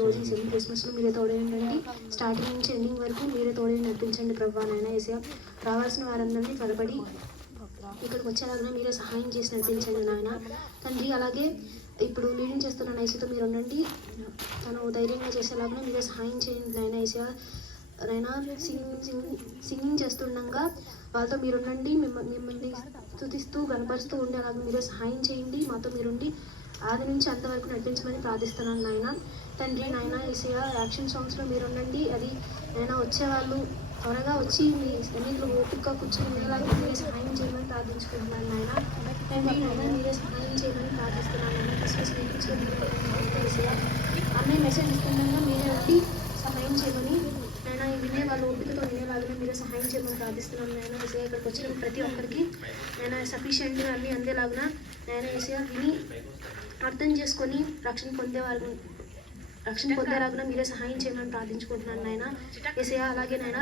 రోజు ఈ క్రిస్మస్లో మీరే తోడేయండి. స్టార్టింగ్ నుంచి ఎండింగ్ వరకు మీరే తోడే నడిపించండి ప్రభా. నాయన యేసయ్య, రావాల్సిన వారందరినీ త్వరపడి ఇక్కడికి వచ్చేలాగా మీరే సహాయం చేసి నడిపించండి నాయన తండ్రి. అలాగే ఇప్పుడు లీడింగ్ చేస్తున్న నైసితో మీరు ఉండండి, తను ధైర్యంగా చేసేలాగా మీరే సహాయం చేయండి నాయన యేసయ్య. నైనా సింగింగ్ చేస్తుండగా వాళ్ళతో మీరుండండి, మిమ్మల్ని స్తుతిస్తూ కనపరుస్తూ ఉండేలాగా మీరే సహాయం చేయండి. మాతో మీరుండి ఆది నుంచి అంతవరకు నడిపించమని ప్రార్థిస్తున్నాను నాయన తండ్రి. నాయన యేసయ్య, యాక్షన్ సాంగ్స్లో మీరుండండి. అది నాయన వచ్చేవాళ్ళు త్వరగా వచ్చి మీ సన్నిధిలో ఓపికగా కూర్చొని వినలాగా మీరే సహాయం చేయమని ప్రార్థించుకుంటున్నాను నాయన తండ్రి. నాయన మీరే సహాయం చేయమని ప్రార్థిస్తున్నాను నాయన. క్రిస్మస్ యేసయ్య, అన్నయ్య మెసేజ్ ఇస్తుండగా మీరే ఉండి సహాయం చేయమని నాయన, వినే వాళ్ళు ఓపికతో వినేలాగానే మీరే సహాయం చేయమని ప్రార్థిస్తున్నాను నాయన యేసయ్య. ఇక్కడికి వచ్చిన ప్రతి ఒక్కరికి నాయన సఫిషియెంట్గా అన్నీ అందేలాగా నాయన యేసయ్య విని అర్థం చేసుకొని రక్షణ పొందేలాగా మీరే సహాయం చేయమని ప్రార్థించుకుంటున్నాను నాయన యేసయ్య. అలాగే నాయన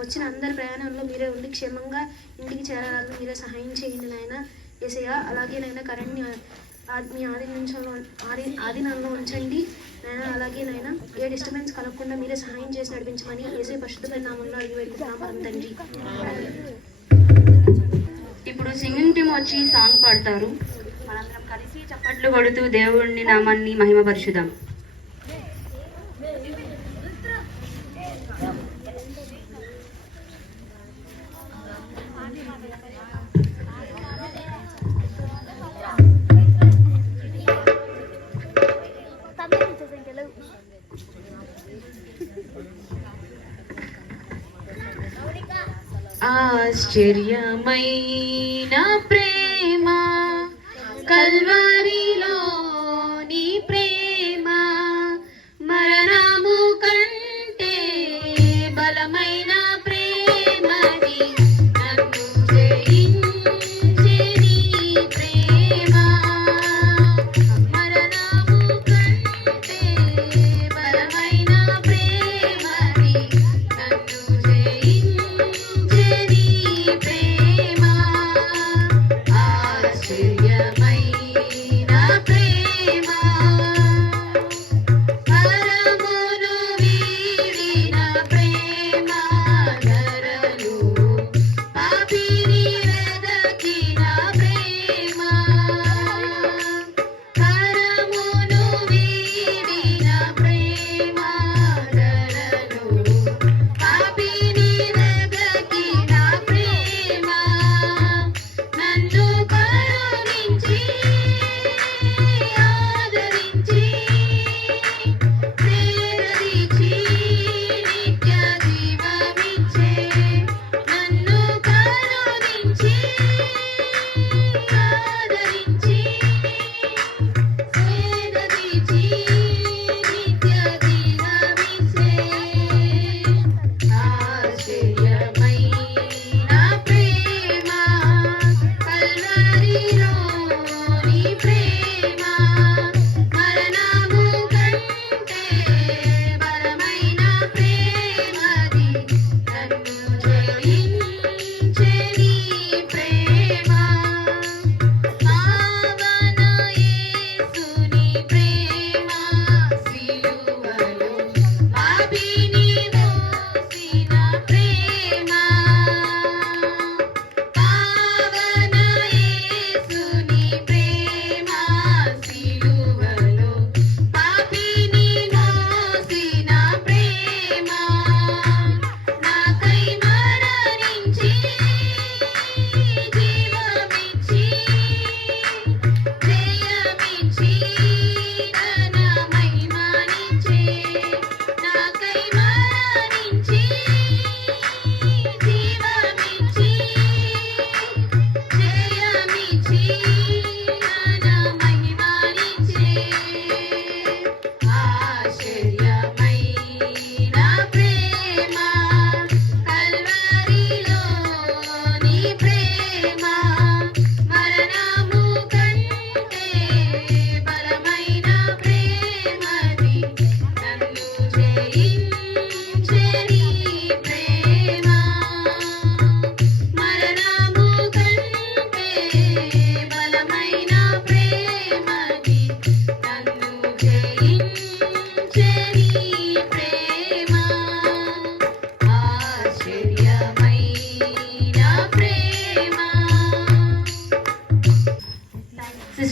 వచ్చిన అందరి ప్రయాణంలో మీరే ఉండి క్షేమంగా ఇంటికి చేరాలని మీరే సహాయం చేయండి నాయన యేసయ్య. అలాగే నాయన కరెంట్ని మీ ఆధీనంలో ఉంచండి నాయన. అలాగే నాయన ఏ డిస్టర్బెన్స్ కలగకుండా మీరే సహాయం చేసి నడిపించమని యేసయ్య పరిశుద్ధమైన నామంలో అడిగి పెట్టుకున్నాం పరమ తండ్రి. ఇప్పుడు సింగింగ్ టీమ్ వచ్చి సాంగ్ పాడతారు. మనందరం కలిసి చప్పట్లు కొడుతూ దేవుని నామాన్ని మహిమపరుచుదాం. ఆశ్చర్యమైన ప్రేమ కల్వరిలో నీ ప్రేమ, మరణము కంటే బలమైన ప్రేమది, నన్ను జయించే నీ ప్రేమ, మరణము కంటే బలమైన ప్రేమది, నన్ను జయించే నీ ప్రేమ. ఆశ్చర్యమైన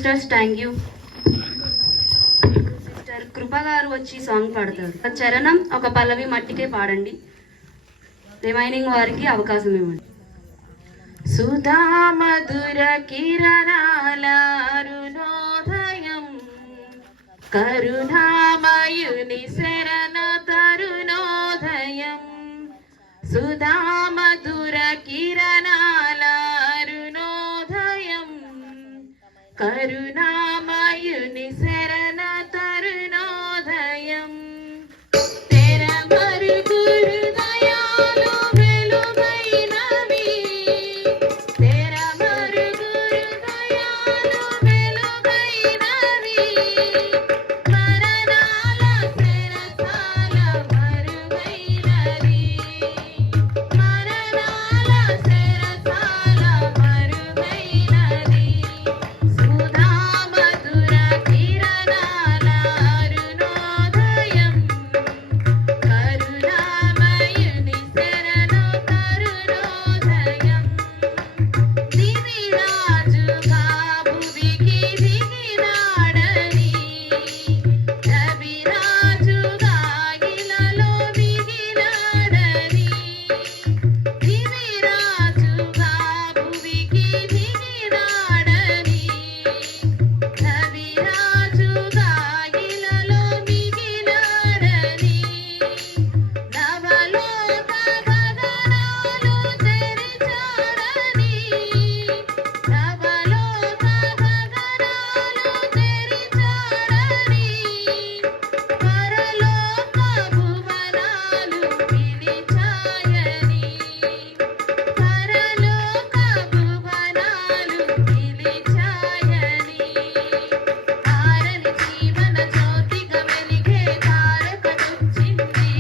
సిస్టర్స్, థ్యాంక్ యూ. సిస్టర్ కృప గారు వచ్చి సాంగ్ పాడతారు. ఒక చరణం ఒక పల్లవి మట్టికే పాడండి. రిమైనింగ్ వారికి అవకాశం ఇవ్వండి. సుధా మధుర కిరణాల అరుణోదయం, కరుణామయుని శరణ తరుణోదయం. సుధా మధుర కిరణాల అరుణోదయం, కరుణామయుని శరణ తరుణోదయం. తెర మరుగు హృదయాలు వెలుగైనవి, తెర మరుగు హృదయాలు వెలుగైనవి. మరణాల శరసాల మరుగైనది, మరణాల శరసాల మరుగైనది. సుధా మధుర కిరణాల అరుణోదయం, కరుణామయుని శరణ తరుణోదయం. దివిరాజుగా భువికి దిగినాడని, రవిరాజుగా ఇలలో దిగినాడని. దివిరాజుగా భువికి దిగినాడని, రవిరాజుగా ఇలలో దిగినాడని. నవలోక గగనాలు తెరిచాడని, నవలోక గగనాలు తెరిచాడని. పరలోక భువనాలు పిలిచాయని, పరలోక భువనాలు పిలిచాయని. ఆరని జీవన జ్యోతిగా వెలిగే తారకటొచ్చింది,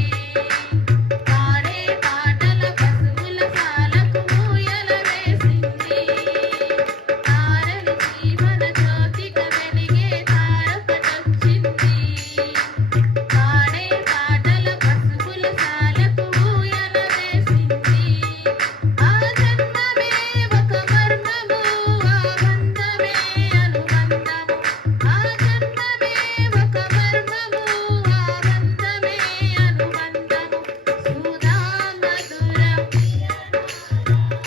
పాడే పాటల పశువుల సాలకు ఊయల వేసింది. ఆరని జీవన జ్యోతిగా వెలిగే తారకటొచ్చింది, పాడే పాటల పశువుల సాలకు ఊయల వేసింది. ఆ జన్మమే ఒక మర్మము, ఆ బంధమే అనుబంధము. ఆ జన్మమే ఒక మర్మము, ఆ బంధమే అనుబంధము. సుధా మధుర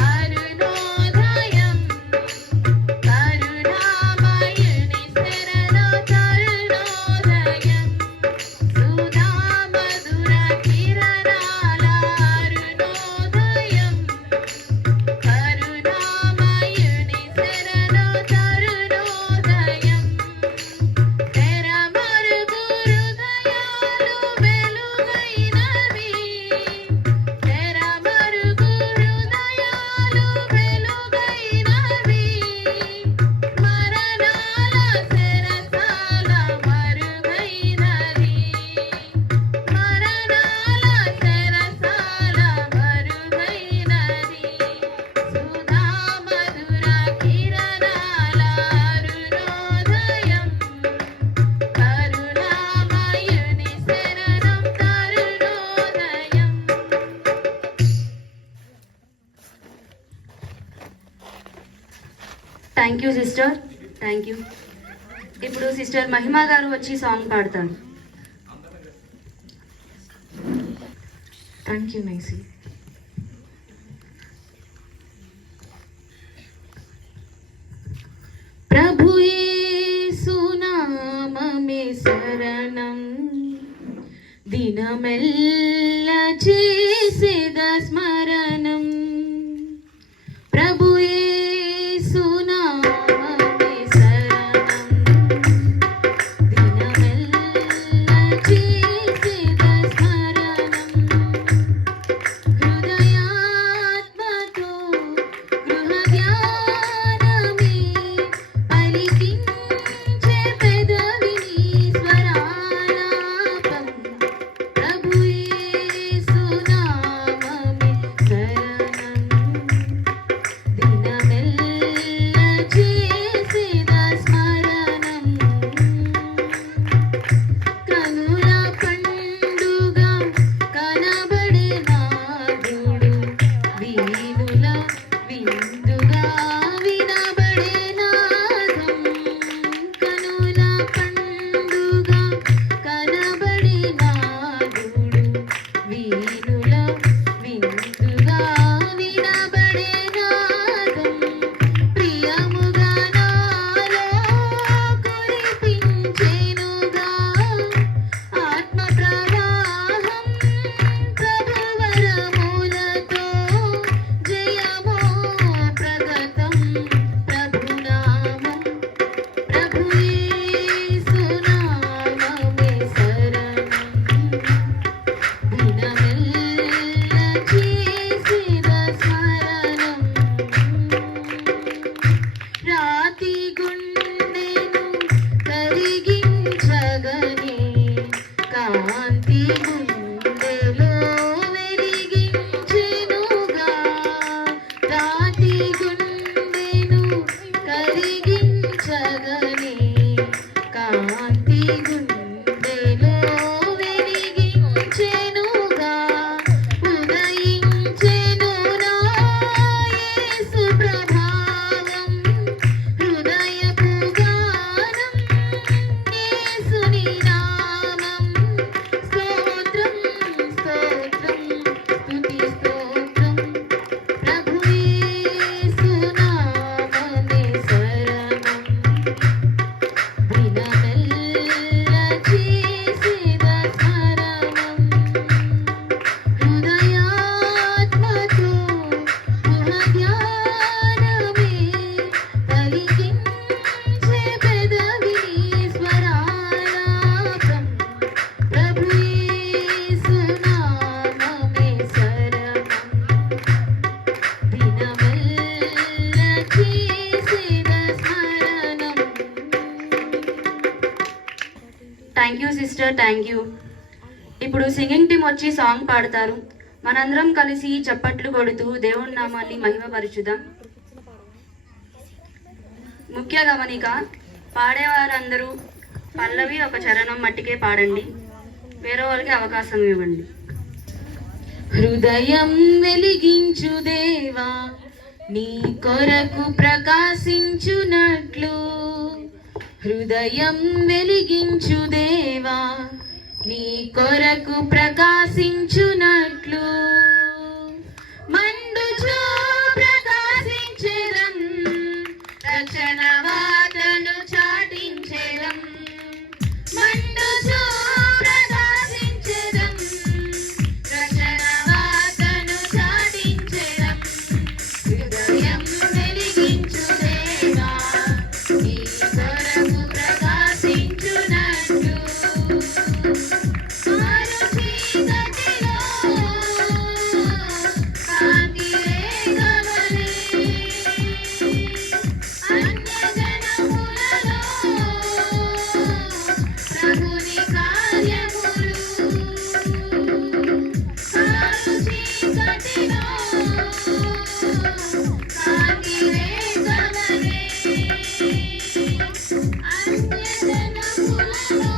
అరుణోదయం, కరుణామయుని శరణ తరుణోదయం. సుధా మధుర కిరణాల అరుణోదయం, కరుణామయుని శరణ తరుణోదయం. తెర మరుగు హృదయాలు వెలుగైనవి, తెర మరుగు హృదయాలు వెలుగైనవి. మరణాల శరసాల మరుగైనది, మరణాల శరసాల మరుగైనది. సుధా మధుర కిరణాల అరుణోదయం, కరుణామయుని శరణం తరుణోదయం. Thank you sister, thank you. ఇప్పుడు సిస్టర్ మహిమా గారు వచ్చి సాంగ్ పాడతారు. Thank you నైసి. ప్రభు యేసు నామమే శరణం, దినమెల్ల చేసేద స్మరణం. ప్రభు యేసు నామమే శరణం, దినమెల్ల చేసేద స్మరణం. హృదయాత్మతో గృహ ధ్యానమే పలికించే పెదవిని స్వరాలాపం. ప్రభు యేసు నామమే కాంతి గుండెలో వెలిగించెనుగా రాతి గుండెను కరిగించగనే కాంతి గుండెలో వెలిగించెనుగా ఉదయించెను నా యేసు ప్రభావం హృదయపు గానం యేసుని నామం స్తోత్రం స్తోత్రం స్తుతి స్తోత్రం ప్రభు యేసు నామమే శరణం దినమెల్ల చేసేద స్మరణం హృదయాత్మతో గుహధ్యానమే పలికించే పెదవిని స్వరాలాపం ప్రభు యేసు నామమే శరణం దినమెల్ల చేసేద స్మరణం. Thank you sister, thank you. ఇప్పుడు సింగింగ్ టీం వచ్చి సాంగ్ పాడతారు. మనందరం కలిసి చప్పట్లు కొడుతూ దేవుని నామాన్ని మహిమపరచుదాం. ముఖ్య గమనిక, పాడేవారందరూ పల్లవి ఒక చరణం మట్టికే పాడండి, వేరే వాళ్ళకి అవకాశం ఇవ్వండి. హృదయం వెలిగించు దేవా నీ కొరకు ప్రకాశించునట్లు హృదయం వెలిగించు దేవా నీ కొరకు ప్రకాశించునట్లు మండుచు ప్రకాశించెదం రక్షణ వార్తను చాటించెదం మండుచు ప్రకాశించెదం రక్షణ వార్తను చాటించెదం హృదయం వెలిగించు దేవా నీ కొరకు ప్రకాశించునట్లు మారు చీకటిలో కాంతి రేఖవలె అన్యజనములలో ప్రభుని కార్యములు మారు చీకటిలో కాంతి రేఖవలె అన్యజనములలో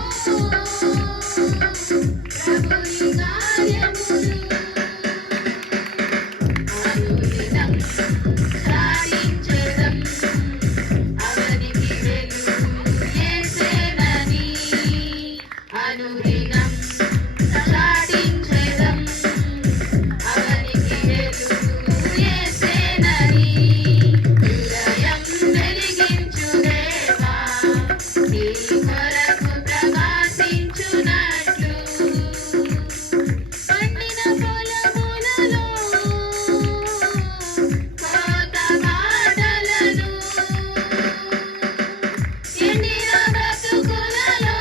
ప్రభుని కార్యములు అనుదినం సాధించెదం అవనికి వెలుగు యేసేనని అనుదినం సాధించెదం అవనికి వెలుగు యేసేనని హృదయం వెలిగించు దేవా నీ కొరకు ప్రకాశించునట్లు పండిన పొలములలో కోత మాటలను ఎండిన బ్రతుకులలో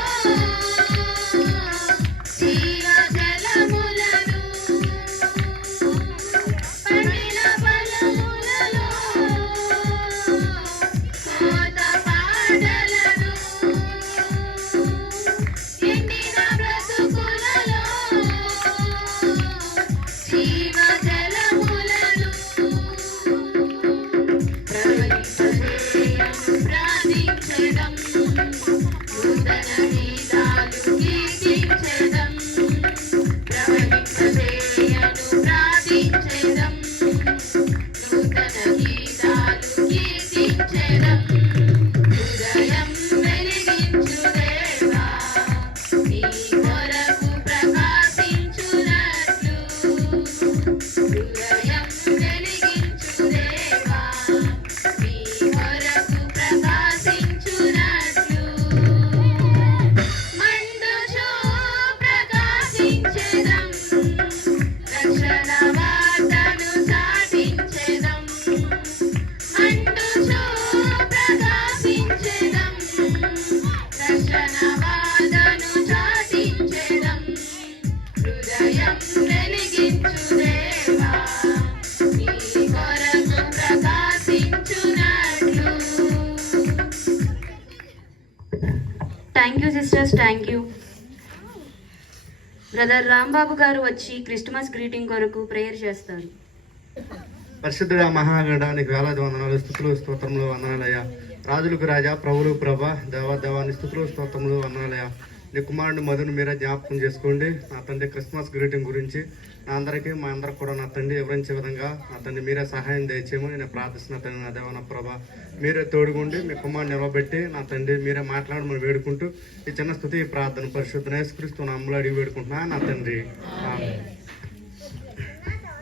బ్రదర్ రాంబాబు గారు వచ్చి క్రిస్మస్ గ్రీటింగ్ కొరకు ప్రేయర్ చేస్తారు. పరిశుద్ధుడా మహాగణానికి వేలాది వందనాలు, స్తుతులు స్తోత్రములు వందనాలయ్యా. రాజులకు రాజా, ప్రభులు ప్రభ, దేవాదేవాని స్తుతులు స్తోత్రములు వందనాలయ్యా. నీ కుమారుని మధుని మీరే జ్ఞాపకం చేసుకోండి. నా తండ్రి క్రిస్మస్ గ్రీటింగ్ గురించి నా అందరికీ మా అందరికి కూడా నా తండ్రి వివరించే విధంగా నా తండ్రి మీరే సహాయం దయచేయమని నేను ప్రార్థిస్తున్నా తండ్రి. నా దేవన ప్రభ మీరే తోడుగుండి మీ కుమారుని నిలబెట్టి నా తండ్రి మీరే మాట్లాడమని వేడుకుంటూ ఈ చిన్న స్తుతి ప్రార్థన పరిశుద్ధ యేసుక్రీస్తు నామములో అడిగి వేడుకుంటున్నా నా తండ్రి.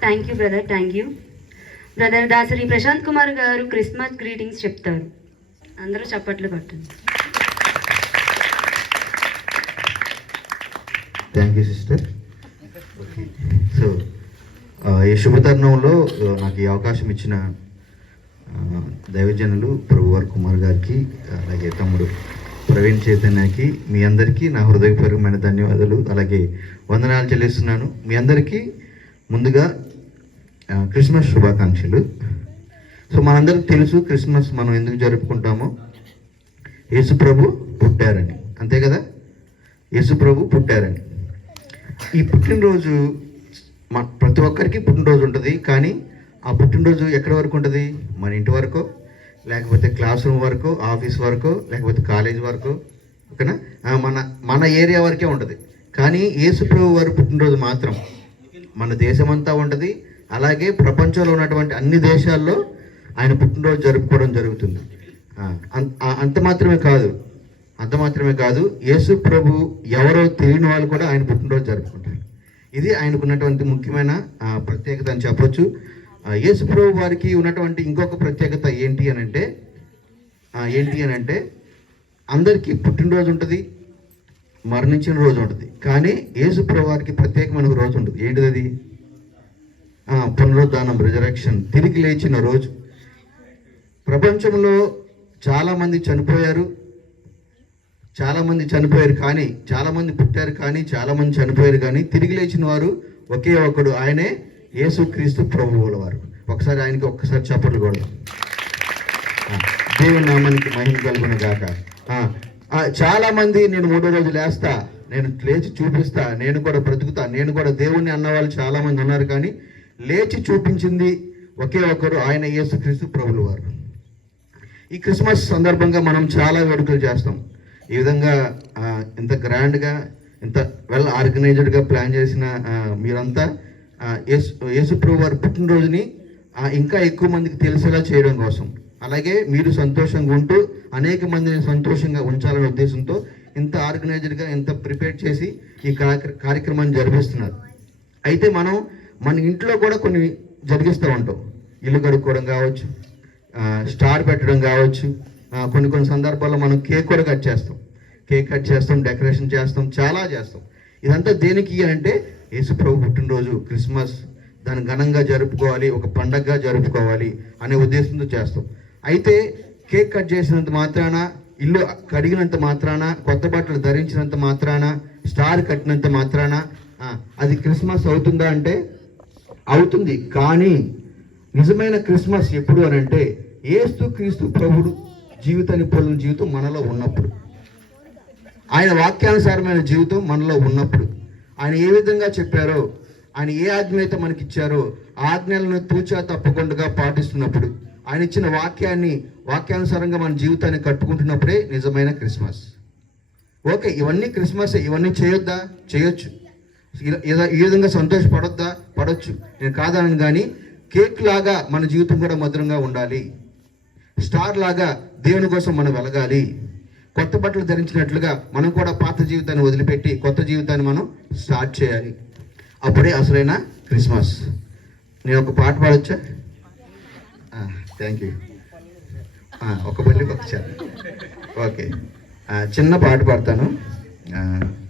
Thank you brother, thank you. Brother Dasari Prashanth Kumar garu Christmas greetings చెప్తారు. అందరూ చప్పట్లు కొట్టండి. Thank you sister. సో ఈ శుభతరుణంలో నాకు ఈ అవకాశం ఇచ్చిన దైవజనులు ప్రభువార్ కుమార్ గారికి, అలాగే తమ్ముడు ప్రవీణ్ చైతన్యకి, మీ అందరికీ నా హృదయపూర్వకమైన ధన్యవాదాలు, అలాగే వందనాలు చెల్లిస్తున్నాను. మీ అందరికీ ముందుగా క్రిస్మస్ శుభాకాంక్షలు. సో మనందరికీ తెలుసు క్రిస్మస్ మనం ఎందుకు జరుపుకుంటామో, యేసు ప్రభు పుట్టారని, అంతే కదా, యేసు ప్రభు పుట్టారని. ఈ పుట్టినరోజు ప్రతి ఒక్కరికి పుట్టినరోజు ఉంటుంది, కానీ ఆ పుట్టినరోజు ఎక్కడి వరకు ఉంటుంది? మన ఇంటి వరకు, లేకపోతే క్లాస్ రూమ్ వరకు, ఆఫీస్ వరకు, లేకపోతే కాలేజ్ వరకు, ఓకేనా, మన ఏరియా వరకే ఉంటుంది. కానీ యేసు ప్రభు వారి పుట్టినరోజు మాత్రం మన దేశమంతా ఉంటుంది. అలాగే ప్రపంచంలో ఉన్నటువంటి అన్ని దేశాల్లో ఆయన పుట్టినరోజు జరుపుకోవడం జరుగుతుంది. అంత మాత్రమే కాదు యేసు ప్రభు ఎవరో తెలియని వాళ్ళు కూడా ఆయన పుట్టినరోజు జరుపుకుంటారు. ఇది ఆయనకున్నటువంటి ముఖ్యమైన ప్రత్యేకత అని చెప్పొచ్చు. యేసు ప్రభు వారికి ఉన్నటువంటి ఇంకొక ప్రత్యేకత ఏంటి అని అంటే అందరికీ పుట్టినరోజు ఉంటుంది, మరణించిన రోజు ఉంటుంది. కానీ యేసు ప్రభు వారికి ప్రత్యేకమైన రోజు ఉంటుంది. ఏంటిది అది? పునరుద్ధానం, రిజరెక్షన్, తిరిగి లేచిన రోజు. ప్రపంచంలో చాలామంది చనిపోయారు కానీ, చాలామంది పుట్టారు కానీ, చాలామంది చనిపోయారు కానీ, తిరిగి లేచిన వారు ఒకే ఒకడు, ఆయనే యేసుక్రీస్తు ప్రభువుల వారు. ఒకసారి ఆయనకి ఒక్కసారి చప్పట్లు కూడా. దేవుని నామానికి మహిమ కలుగును గాక. చాలామంది నేను 3వ రోజు లేస్తా, నేను లేచి చూపిస్తా, నేను కూడా బ్రతుకుతా, నేను కూడా దేవుణ్ణి అన్నవాళ్ళు చాలామంది ఉన్నారు. కానీ లేచి చూపించింది ఒకే ఒకరు, ఆయన యేసుక్రీస్తు ప్రభువుల వారు. ఈ క్రిస్మస్ సందర్భంగా మనం చాలా వేడుకలు చేస్తాం. ఈ విధంగా ఇంత గ్రాండ్గా, ఇంత వెల్ ఆర్గనైజ్డ్గా ప్లాన్ చేసిన మీరంతా యేసు ప్రభు వారి పుట్టినరోజుని ఇంకా ఎక్కువ మందికి తెలిసేలా చేయడం కోసం, అలాగే మీరు సంతోషంగా ఉంటూ అనేక మందిని సంతోషంగా ఉంచాలనే ఉద్దేశంతో ఇంత ఆర్గనైజ్డ్గా, ఇంత ప్రిపేర్ చేసి ఈ కార్యక్రమాన్ని జరిపిస్తున్నారు. అయితే మనం మన ఇంట్లో కూడా కొన్ని జరిగిస్తూ ఉంటాం. ఇల్లు కడుక్కోవడం కావచ్చు, స్టార్ పెట్టడం కావచ్చు, కొన్ని సందర్భాల్లో మనం కేక్ కూడా కట్ చేస్తాం, డెకరేషన్ చేస్తాం, చాలా చేస్తాం. ఇదంతా దేనికి అంటే యేసు ప్రభు పుట్టినరోజు, క్రిస్మస్, దాన్ని ఘనంగా జరుపుకోవాలి, ఒక పండగగా జరుపుకోవాలి అనే ఉద్దేశంతో చేస్తాం. అయితే కేక్ కట్ చేసినంత మాత్రాన, ఇల్లు కడిగినంత మాత్రాన, కొత్త బట్టలు ధరించినంత మాత్రాన, స్టార్ కట్టినంత మాత్రాన అది క్రిస్మస్ అవుతుందా అంటే అవుతుంది. కానీ నిజమైన క్రిస్మస్ ఎప్పుడు అని అంటే యేసుక్రీస్తు ప్రభుడు జీవితాన్ని పోలిన జీవితం మనలో ఉన్నప్పుడు, ఆయన వాక్యానుసారమైన జీవితం మనలో ఉన్నప్పుడు, ఆయన ఏ విధంగా చెప్పారో, ఆయన ఏ ఆజ్ఞ అయితే మనకిచ్చారో ఆ ఆజ్ఞలను తూచా తప్పకుండా పాటిస్తున్నప్పుడు, ఆయన ఇచ్చిన వాక్యానుసారంగా మన జీవితాన్ని కట్టుకుంటున్నప్పుడే నిజమైన క్రిస్మస్. ఓకే, ఇవన్నీ క్రిస్మస్, ఇవన్నీ చేయొద్దా? చేయొచ్చు. ఈ విధంగా సంతోషపడొద్దా? పడొచ్చు, నేను కాదనను. కానీ కేక్ లాగా మన జీవితం కూడా మధురంగా ఉండాలి. స్టార్ లాగా దేవుని కోసం మనం వెలగాలి. కొత్త బట్టలు ధరించినట్లుగా మనం కూడా పాత జీవితాన్ని వదిలిపెట్టి కొత్త జీవితాన్ని మనం స్టార్ట్ చేయాలి. అప్పుడే అసలైన క్రిస్మస్. నేను ఒక పాట పాడొచ్చా? Thank you. ఒక పల్లికి వచ్చాను. ఓకే, చిన్న పాట పాడతాను.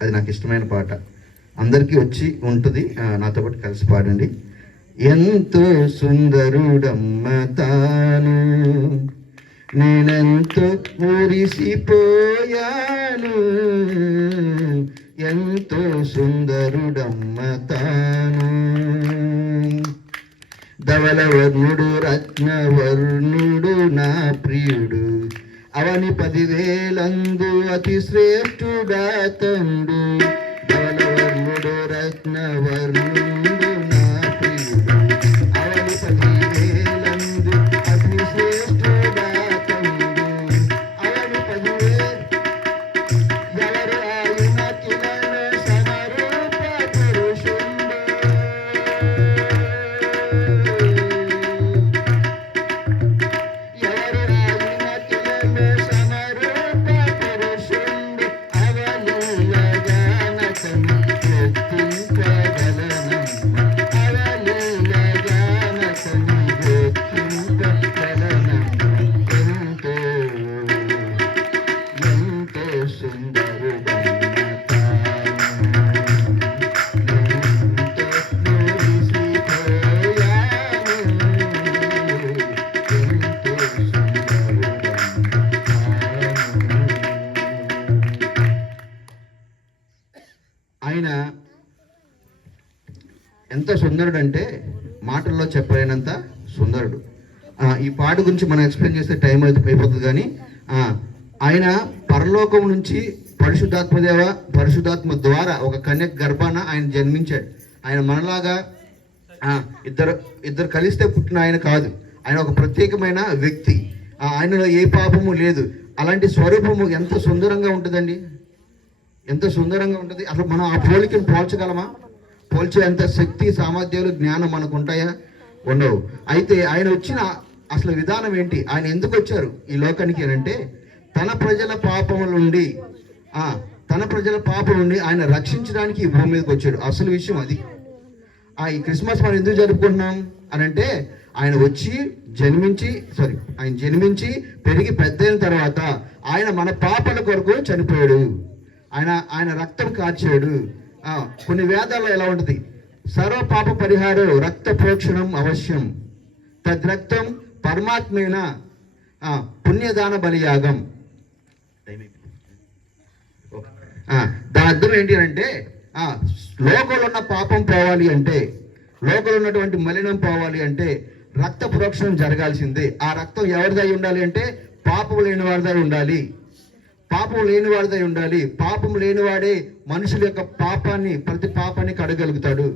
అది నాకు ఇష్టమైన పాట, అందరికీ వచ్చి ఉంటుంది, నాతో పాటు కలిసి పాడండి. ఎంతో సుందరుడమ్మ తాను, నేనెంతో మురిసిపోయాను, ఎంతో సుందరుడమ్మ తాను. ధవలవర్ణుడు రత్నవర్ణుడు నా ప్రియుడు, అవని 10,000 అతి శ్రేష్ఠుడా తండు. ధవలవర్ణుడు ఆయన ఎంత సుందరుడు అంటే మాటల్లో చెప్పలేనంత సుందరుడు. ఈ పాట గురించి మనం ఎక్స్ప్లెయిన్ చేస్తే టైం అయిపోతుంది, కానీ ఆయన పరలోకం నుంచి పరిశుద్ధాత్మ ద్వారా ఒక కన్యక గర్భాన ఆయన జన్మించాడు. ఆయన మనలాగా ఇద్దరు కలిస్తే పుట్టిన ఆయన కాదు. ఆయన ఒక ప్రత్యేకమైన వ్యక్తి. ఆయనలో ఏ పాపము లేదు. అలాంటి స్వరూపము ఎంత సుందరంగా ఉంటుందండి, ఎంత సుందరంగా ఉంటుంది. అసలు మనం ఆ పోలికను పోల్చగలమా? పోల్చేంత శక్తి, సామర్థ్యాలు, జ్ఞానం మనకు ఉంటాయా? ఉండవు. అయితే ఆయన వచ్చిన అసలు విధానం ఏంటి? ఆయన ఎందుకు వచ్చారు ఈ లోకానికి అంటే తన ప్రజల పాపముల నుండి ఆయన రక్షించడానికి ఈ భూమి మీదకి వచ్చాడు. అసలు విషయం అది. ఈ క్రిస్మస్ మనం ఎందుకు జరుపుకుంటున్నాం అని అంటే ఆయన జన్మించి పెరిగి పెద్దయిన తర్వాత ఆయన మన పాపల కొరకు చనిపోయాడు. ఆయన రక్తం కార్చాడు. కొన్ని వేదాల్లో ఎలా ఉంటుంది? సర్వ పాప పరిహారం రక్త ప్రోక్షణం అవశ్యం, తద్రక్తం పరమాత్మైన పుణ్యదాన బలియాగం. దాని అర్థం ఏంటి అంటే లోకంలో ఉన్న పాపం పోవాలి అంటే, లోకంలో ఉన్నటువంటి మలినం పోవాలి అంటే రక్త ప్రోక్షణం జరగాల్సిందే. ఆ రక్తం ఎవరిదై ఉండాలి అంటే పాపం లేని వారిదై ఉండాలి. పాపం లేనివాడిదై ఉండాలి. పాపం లేనివాడే మనుషుల యొక్క ప్రతి పాపాన్ని కడగలుగుతాడు.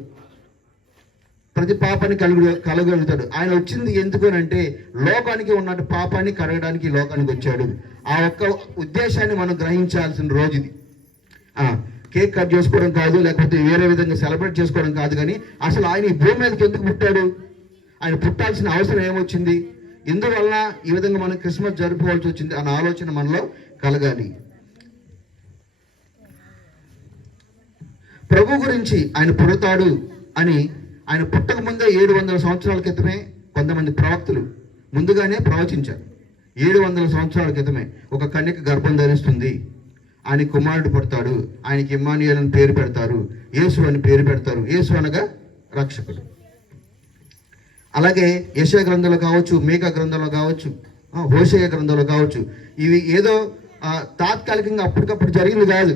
ఆయన వచ్చింది ఎందుకనంటే లోకానికి ఉన్న పాపాన్ని కడగడానికి లోకానికి వచ్చాడు. ఆ ఒక్క ఉద్దేశాన్ని మనం గ్రహించాల్సిన రోజు ఇది. కేక్ కట్ చేసుకోవడం కాదు, లేకపోతే వేరే విధంగా సెలబ్రేట్ చేసుకోవడం కాదు, కానీ అసలు ఆయన ఈ భూమి మీదకి ఎందుకు పుట్టాడు? ఆయన పుట్టాల్సిన అవసరం ఏమొచ్చింది? ఎందువల్ల ఈ విధంగా మనం క్రిస్మస్ జరుపుకోవాల్సి వచ్చింది అన్న ఆలోచన మనలో కలగాలి. ప్రభు గురించి ఆయన పుడతాడు అని ఆయన పుట్టక ముందే 700 సంవత్సరాల క్రితమే కొంతమంది ప్రవక్తలు ముందుగానే ప్రవచించారు. 700 సంవత్సరాల క్రితమే ఒక కన్యక గర్భం ధరిస్తుంది, ఆయన కుమారుడు పుడతాడు, ఆయనకి ఇమ్మానుయేల్ అని పేరు పెడతారు, యేసు అని పేరు పెడతారు. యేసు అనగా రక్షకుడు. అలాగే యెషయా గ్రంథంలో కావచ్చు, మీకా గ్రంథంలో కావచ్చు, హోషేయ గ్రంథంలో కావచ్చు, ఇవి ఏదో తాత్కాలికంగా అప్పటికప్పుడు జరిగింది కాదు.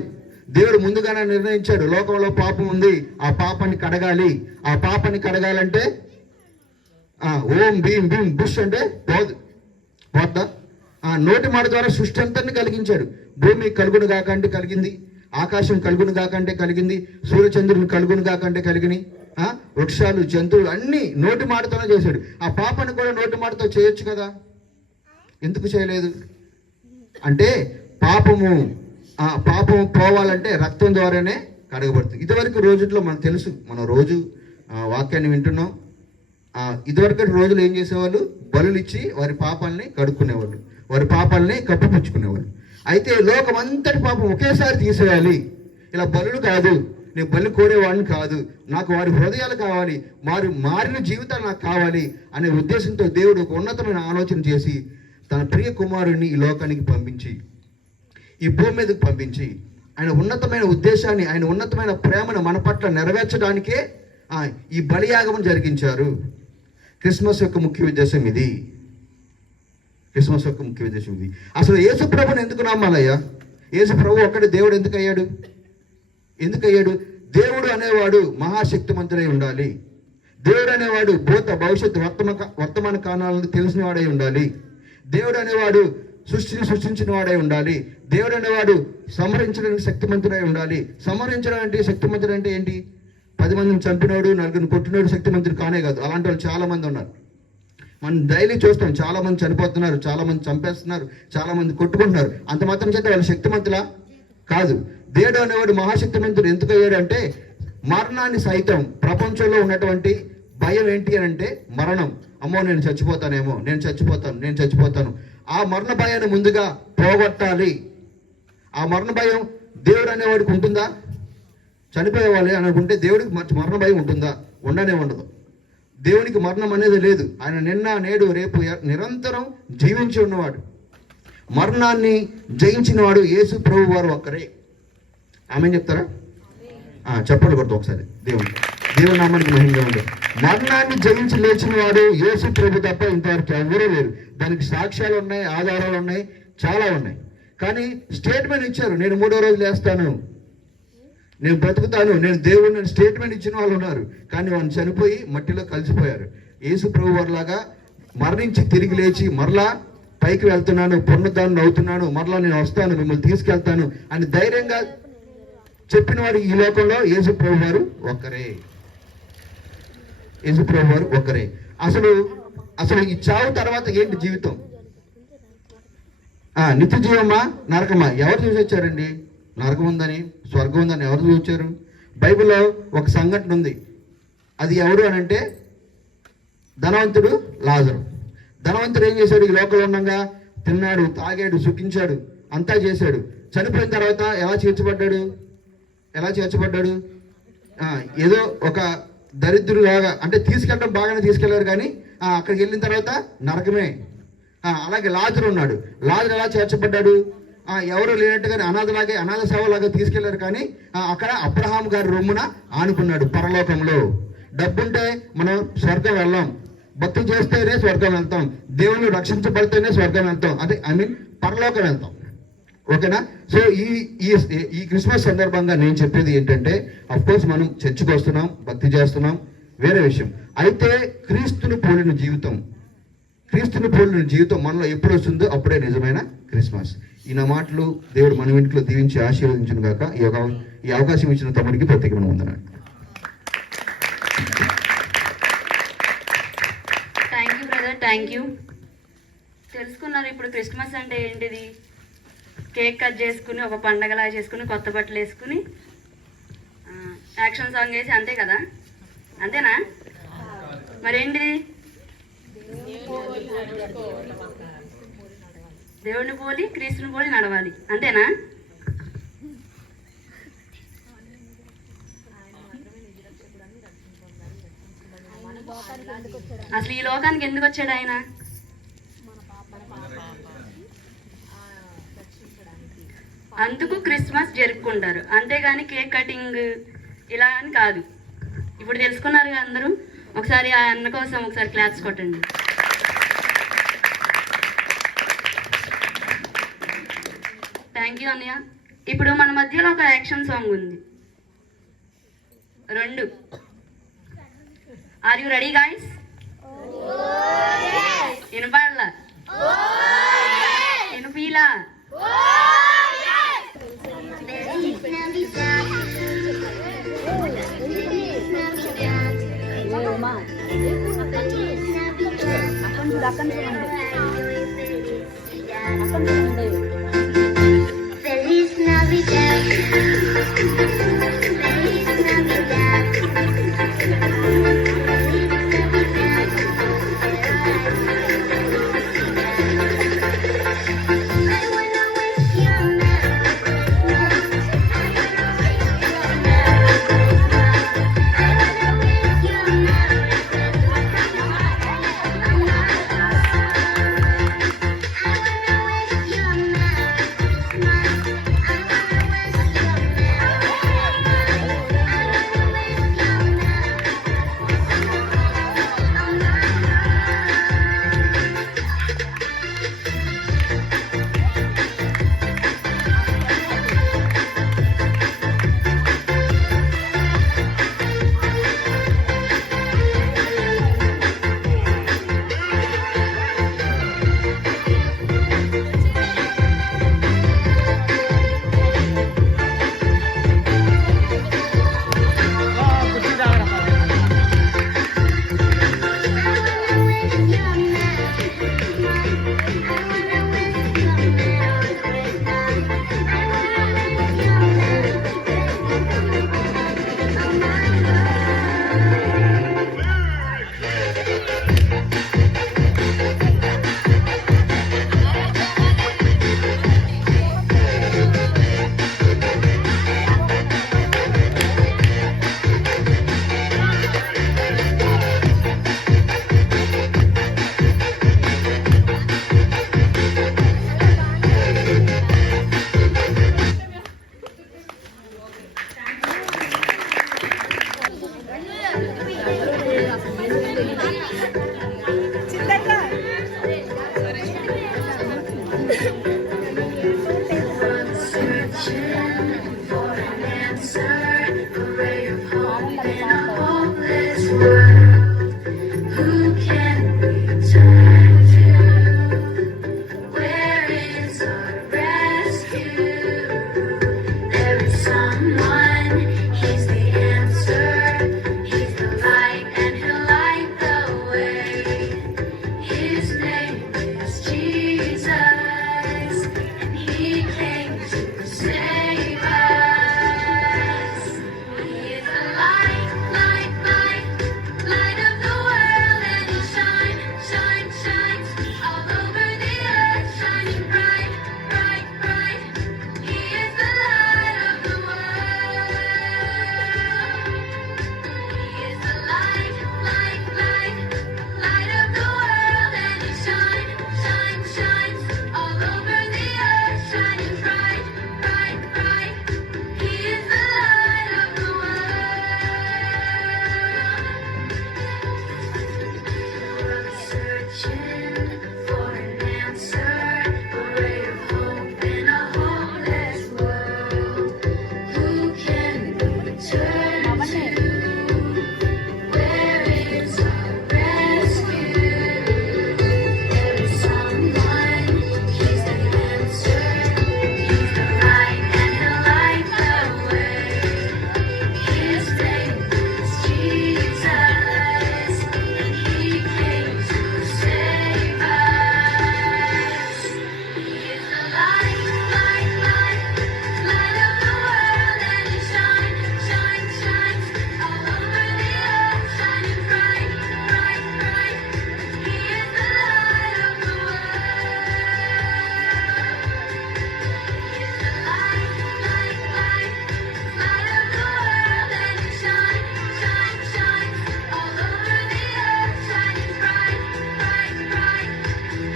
దేవుడు ముందుగానే నిర్ణయించాడు, లోకంలో పాపం ఉంది, ఆ పాపాన్ని కడగాలి. ఆ పాపాన్ని కడగాలంటే ఓం భీం భీం బుష్ అంటే పోద్దా? నోటి మాట ద్వారా సృష్టి అంతని కలిగించాడు. భూమి కలుగును కాకంటే కలిగింది, ఆకాశం కలుగును కాకంటే కలిగింది, సూర్యచంద్రుని కలుగును కాకంటే కలిగినాయి, వృక్షాలు, జంతువులు అన్నీ నోటి మాటతోనే చేశాడు. ఆ పాపాన్ని కూడా నోటి మాటతో చేయొచ్చు కదా, ఎందుకు చేయలేదు? అంటే పాపము పోవాలంటే రక్తం ద్వారానే కడగబడుతుంది. ఇదివరకు రోజుల్లో మనకు తెలుసు, మనం రోజు వాక్యాన్ని వింటున్నాం. ఇదివరకటి రోజులు ఏం చేసేవాళ్ళు? బలులు ఇచ్చి వారి పాపాలని కడుక్కునేవాళ్ళు, వారి పాపాలని కప్పిపుచ్చుకునేవాళ్ళు. అయితే లోకం అంతటి పాపం ఒకేసారి తీసేయాలి, ఇలా బలులు కాదు, నేను బలి కోరేవాడిని కాదు, నాకు వారి హృదయాలు కావాలి, మారిన జీవితాలు నాకు కావాలి అనే ఉద్దేశంతో దేవుడు ఒక ఉన్నతమైన ఆలోచన చేసి తన ప్రియ కుమారుడిని ఈ లోకానికి పంపించి, ఈ భూమి మీదకి పంపించి, ఆయన ఉన్నతమైన ఉద్దేశాన్ని, ఆయన ఉన్నతమైన ప్రేమను మన పట్ల నెరవేర్చడానికే ఈ బలియాగం జరిగించారు. క్రిస్మస్ యొక్క ముఖ్య ఉద్దేశం ఇది. అసలు యేసు ప్రభుని ఎందుకు నమ్మాలయ్యా? యేసు ప్రభు ఒక్కడే దేవుడు ఎందుకు అయ్యాడు? దేవుడు అనేవాడు మహాశక్తిమంతుడై ఉండాలి. దేవుడు అనేవాడు భూత భవిష్యత్తు వర్తమాన కాలాలను తెలిసిన వాడై ఉండాలి. దేవుడు అనేవాడు సృష్టిని సృష్టించిన వాడై ఉండాలి. దేవుడు అనేవాడు సంహరించడానికి శక్తిమంతుడై ఉండాలి. సంహరించడం అంటే, శక్తిమంతుడు అంటే ఏంటి? 10 మందిని చంపినోడు, 4 కొట్టినోడు శక్తిమంతుడు కానే కాదు. అలాంటి వాళ్ళు చాలా మంది ఉన్నారు. మనం డైలీ చూస్తాం, చాలా మంది చనిపోతున్నారు, చాలా మంది చంపేస్తున్నారు, చాలా మంది కొట్టుకుంటున్నారు. అంత మాత్రం చేత వాళ్ళు శక్తిమంతులా? కాదు. దేవుడు అనేవాడు మహాశక్తిమంతుడు ఎందుకు అయ్యాడు అంటే, మరణాన్ని సైతం, ప్రపంచంలో ఉన్నటువంటి భయం ఏంటి అని అంటే మరణం. అమ్మో నేను చచ్చిపోతానేమో, నేను చచ్చిపోతాను, ఆ మరణ భయాన్ని ముందుగా పోగొట్టాలి. ఆ మరణ భయం దేవుడు అనేవాడికి ఉంటుందా? చనిపోయేవాళ్ళు అనుకుంటే దేవుడికి మరణ భయం ఉంటుందా? ఉండనే ఉండదు. దేవునికి మరణం అనేది లేదు. ఆయన నిన్న, నేడు, రేపు నిరంతరం జీవించి ఉన్నవాడు. మరణాన్ని జయించినవాడు యేసు ప్రభు వారు ఒక్కరే. ఆమె చెప్తారా? చెప్పండి కొడుతూ ఒకసారి. దేవుని నామానికి మహిమగా ఉంది. మరణాన్ని జయించి లేచిన వాడు యేసు ప్రభు తప్ప ఇంతవరకు ఎవరూ లేరు. దానికి సాక్ష్యాలు ఉన్నాయి, ఆధారాలు ఉన్నాయి, చాలా ఉన్నాయి. కానీ స్టేట్మెంట్ ఇచ్చారు, నేను 3వ రోజు లేస్తాను. నేను బ్రతుకుతాను, నేను దేవుడిని స్టేట్మెంట్ ఇచ్చిన వాళ్ళు ఉన్నారు, కానీ వాళ్ళు చనిపోయి మట్టిలో కలిసిపోయారు. యేసు ప్రభు వారిలాగా మరణించి తిరిగి లేచి మరలా పైకి వెళ్తున్నాను, పునరుద్ధానం అవుతున్నాను, మరలా నేను వస్తాను, మిమ్మల్ని తీసుకెళ్తాను అని ధైర్యంగా చెప్పిన వారు ఈ లోకంలో యేసు ప్రభు వారు ఒక్కరే. యేసు ప్రభు వారు ఒక్కరే. అసలు ఈ చావు తర్వాత ఏంటి జీవితం? నిత్య జీవమా నరకమా? ఎవరు చూసి వచ్చారండి? నరకం ఉందని స్వర్గం ఉందని ఎవరు చూసి వచ్చారు? బైబిల్లో ఒక సంఘటన ఉంది. అది ఎవరు అని అంటే ధనవంతుడు లాజరు. ధనవంతుడు ఏం చేశాడు? ఈ లోకంలో ఉండగా తిన్నాడు, తాగాడు, సుఖించాడు, అంతా చేశాడు. చనిపోయిన తర్వాత ఎలా చేర్చబడ్డాడు? ఏదో ఒక దరిద్రులాగా, అంటే తీసుకెళ్ళడం బాగానే తీసుకెళ్లారు, కానీ అక్కడికి వెళ్ళిన తర్వాత నరకమే. అలాగే లాజరు ఉన్నాడు. లాజరు ఎలా చేర్చబడ్డాడు? ఎవరు లేనట్టుగానే అనాథ సేవలాగా తీసుకెళ్లారు, కానీ అక్కడ అబ్రహాం గారి రొమ్మున ఆనుకున్నాడు. పరలోకంలో డబ్బుంటే మనం స్వర్గం వెళ్ళాం, భక్తి చేస్తేనే స్వర్గం వెళ్తాం, దేవుని రక్షించబడితేనే స్వర్గం వెళ్తాం, అదే పరలోకం వెళ్తాం. ఓకేనా? సో ఈ క్రిస్మస్ సందర్భంగా నేను చెప్పేది ఏంటంటే, అఫ్కోర్స్ మనం చర్చికి వస్తున్నాం, భక్తి చేస్తున్నాం, వేరే విషయం. అయితే క్రీస్తుని పోలిన జీవితం మనలో ఎప్పుడు వస్తుందో అప్పుడే నిజమైన క్రిస్మస్. ఈ నా మాటలు దేవుడు మన ఇంట్లో దీవించి ఆశీర్వదించును గాక. ఈ అవకాశం ఇచ్చిన తమ్ముడికి ప్రత్యేకమైన వందనాలు. Thank you. తెలుసుకున్నారు ఇప్పుడు క్రిస్మస్ అంటే ఏంటిది? కేక్ కట్ చేసుకుని ఒక పండగలా చేసుకుని కొత్త బట్టలు వేసుకుని యాక్షన్ సాంగ్ వేసి అంతే కదా? అంతేనా? మరేంటిది? దేవుడిని పోలి క్రీస్తుని పోలి నడవాలి, అంతేనా? అసలు ఈ లోకానికి ఎందుకు వచ్చాడు ఆయన? అందుకు క్రిస్మస్ జరుపుకుంటారు, అంతేగాని కేక్ కటింగ్ ఇలా అని కాదు. ఇప్పుడు తెలుసుకున్నారు కదా అందరూ. ఒకసారి ఆ అన్న కోసం ఒకసారి క్లాప్స్ కొట్టండి. థ్యాంక్ యూ అన్నయ్య. ఇప్పుడు మన మధ్యలో ఒక యాక్షన్ సాంగ్ ఉంది, 2. Are you ready guys? వినపడలా? వినిపిలా? Feliz Navidad. Feliz Navidad. Searching for an answer. in a hopeless world, who can we turn to? Where is our rescue? There is someone, he's the answer, he's the light and he'll light the way. His name is Jesus, and he came to save us. He is the light, light, light, light of the world, and he shines all over the earth, shining bright, bright, bright. He is the light of the world. He is the light, light, light, light of the world, and he shines all over the earth, shining bright, bright, bright. He is the light of the world. Searching for an answer, a ray of hope in a hopeless world. Who can we turn to? Where is our rescue? There is someone, he's the answer, he's the light and he'll light the way. His name is Jesus, and he came to save us. He is the light, light, light, light of the world, and he shines all over the earth, shining bright, bright, bright. He is the light of the world. He is the light, light, light, light of the world, and he shines all over the earth, shining bright, bright, bright.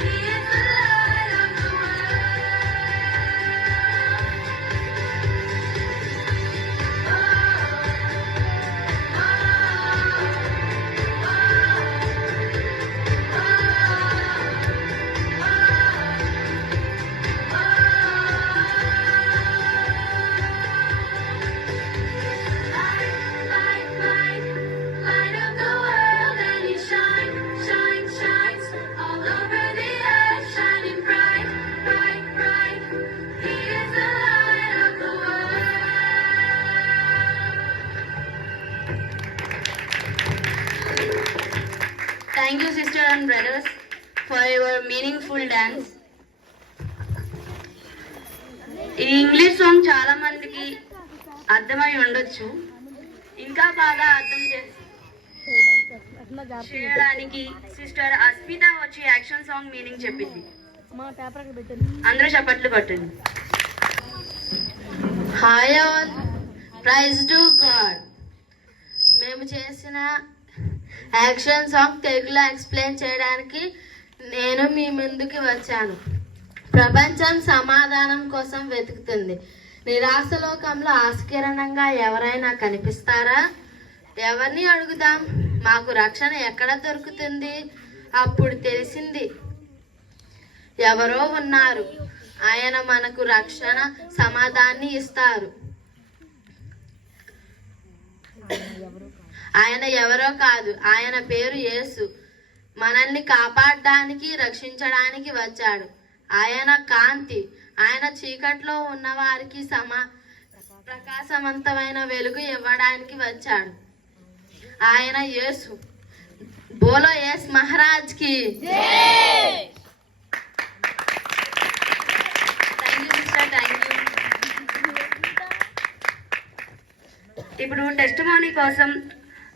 He is the light of the light of the world, and he shines all over the earth, shining bright, bright, bright. He is the light of the world. Thank you, sister and brothers, for your meaningful dance. ఈ English song చాలా మందికి అర్థమై ఉండొచ్చు. ఇంకా బాగా అర్థం చేయడానికి sister Asmita వచ్చి యాక్షన్ సాంగ్ మీనింగ్ చెప్పింది. అందరూ చప్పట్లు కొట్టండి. Hi all, praise to God. మేము చేసిన యాక్షన్ సాంగ్ తెలుగులో ఎక్స్ప్లెయిన్ చేయడానికి నేను మీ ముందుకు వచ్చాను. ప్రపంచం సమాధానం కోసం వెతుకుతుంది. నిరాశలోకంలో ఆస్కిరణంగా ఎవరైనా కనిపిస్తారా? ఎవరిని అడుగుదాం? మాకు రక్షణ ఎక్కడ దొరుకుతుంది? అప్పుడు తెలిసింది, ఎవరో ఉన్నారు. ఆయన మనకు రక్షణ సమాధానాన్ని ఇస్తారు. ఆయన ఎవరో కాదు, ఆయన పేరు యేసు. మనల్ని కాపాడడానికి, రక్షించడానికి వచ్చాడు. ఆయన కాంతి. ఆయన చీకట్లో ఉన్న వారికి ప్రకాశవంతమైన వెలుగు ఇవ్వడానికి వచ్చాడు. ఆయన యేసు. బోలో యేసు మహారాజ్ కి. Thank you sister, thank you. ఇప్పుడు టెస్టిమోనీ కోసం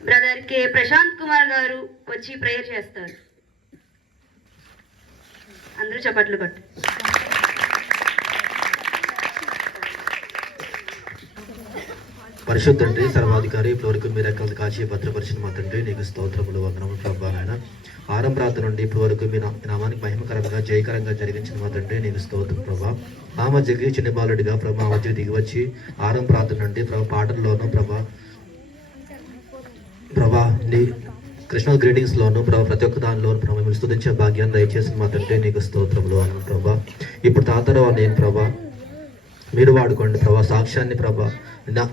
బ్రదర్ కే ప్రశాంత్ కుమార్ గారు వచ్చి ప్రేయర్ చేస్తారు. అందరూ చప్పట్లు కొట్టు. పరిశుద్ధండ్రి, సర్వాధికారి, ఇప్పటివరకు మీరు ఎక్కలు కాచి భద్రపరిచిన మా తండ్రి, నీకు స్తోత్రములు, వందనములు ప్రభా. నాయన ఆరంభరాత్రి నుండి ఇప్పటి వరకు మీ నామానికి మహిమకరంగా జయకరంగా జరిగించిన మా తండ్రి, నీకు స్తోత్రం ప్రభా. ఆ మధ్యకి చిన్న బాలుడిగా ప్రభా మధ్య దిగి వచ్చి ఆరంభరాత్రి నుండి ప్రభా పాటల్లోనూ ప్రభా నీ క్రిస్మస్ గ్రీటింగ్స్ లోను ప్రభా ప్రతి ఒక్క దానిలోను ప్రభా మిమ్మల్ని స్తుతించే భాగ్యాన్ని దయచేసిన మా తండ్రి, నీకు స్తోత్రములు అన్నాను ప్రభా. ఇప్పుడు తాతరావు నేను ప్రభా మీరు వాడుకోండి ప్రభా. సాక్ష్యాన్ని ప్రభా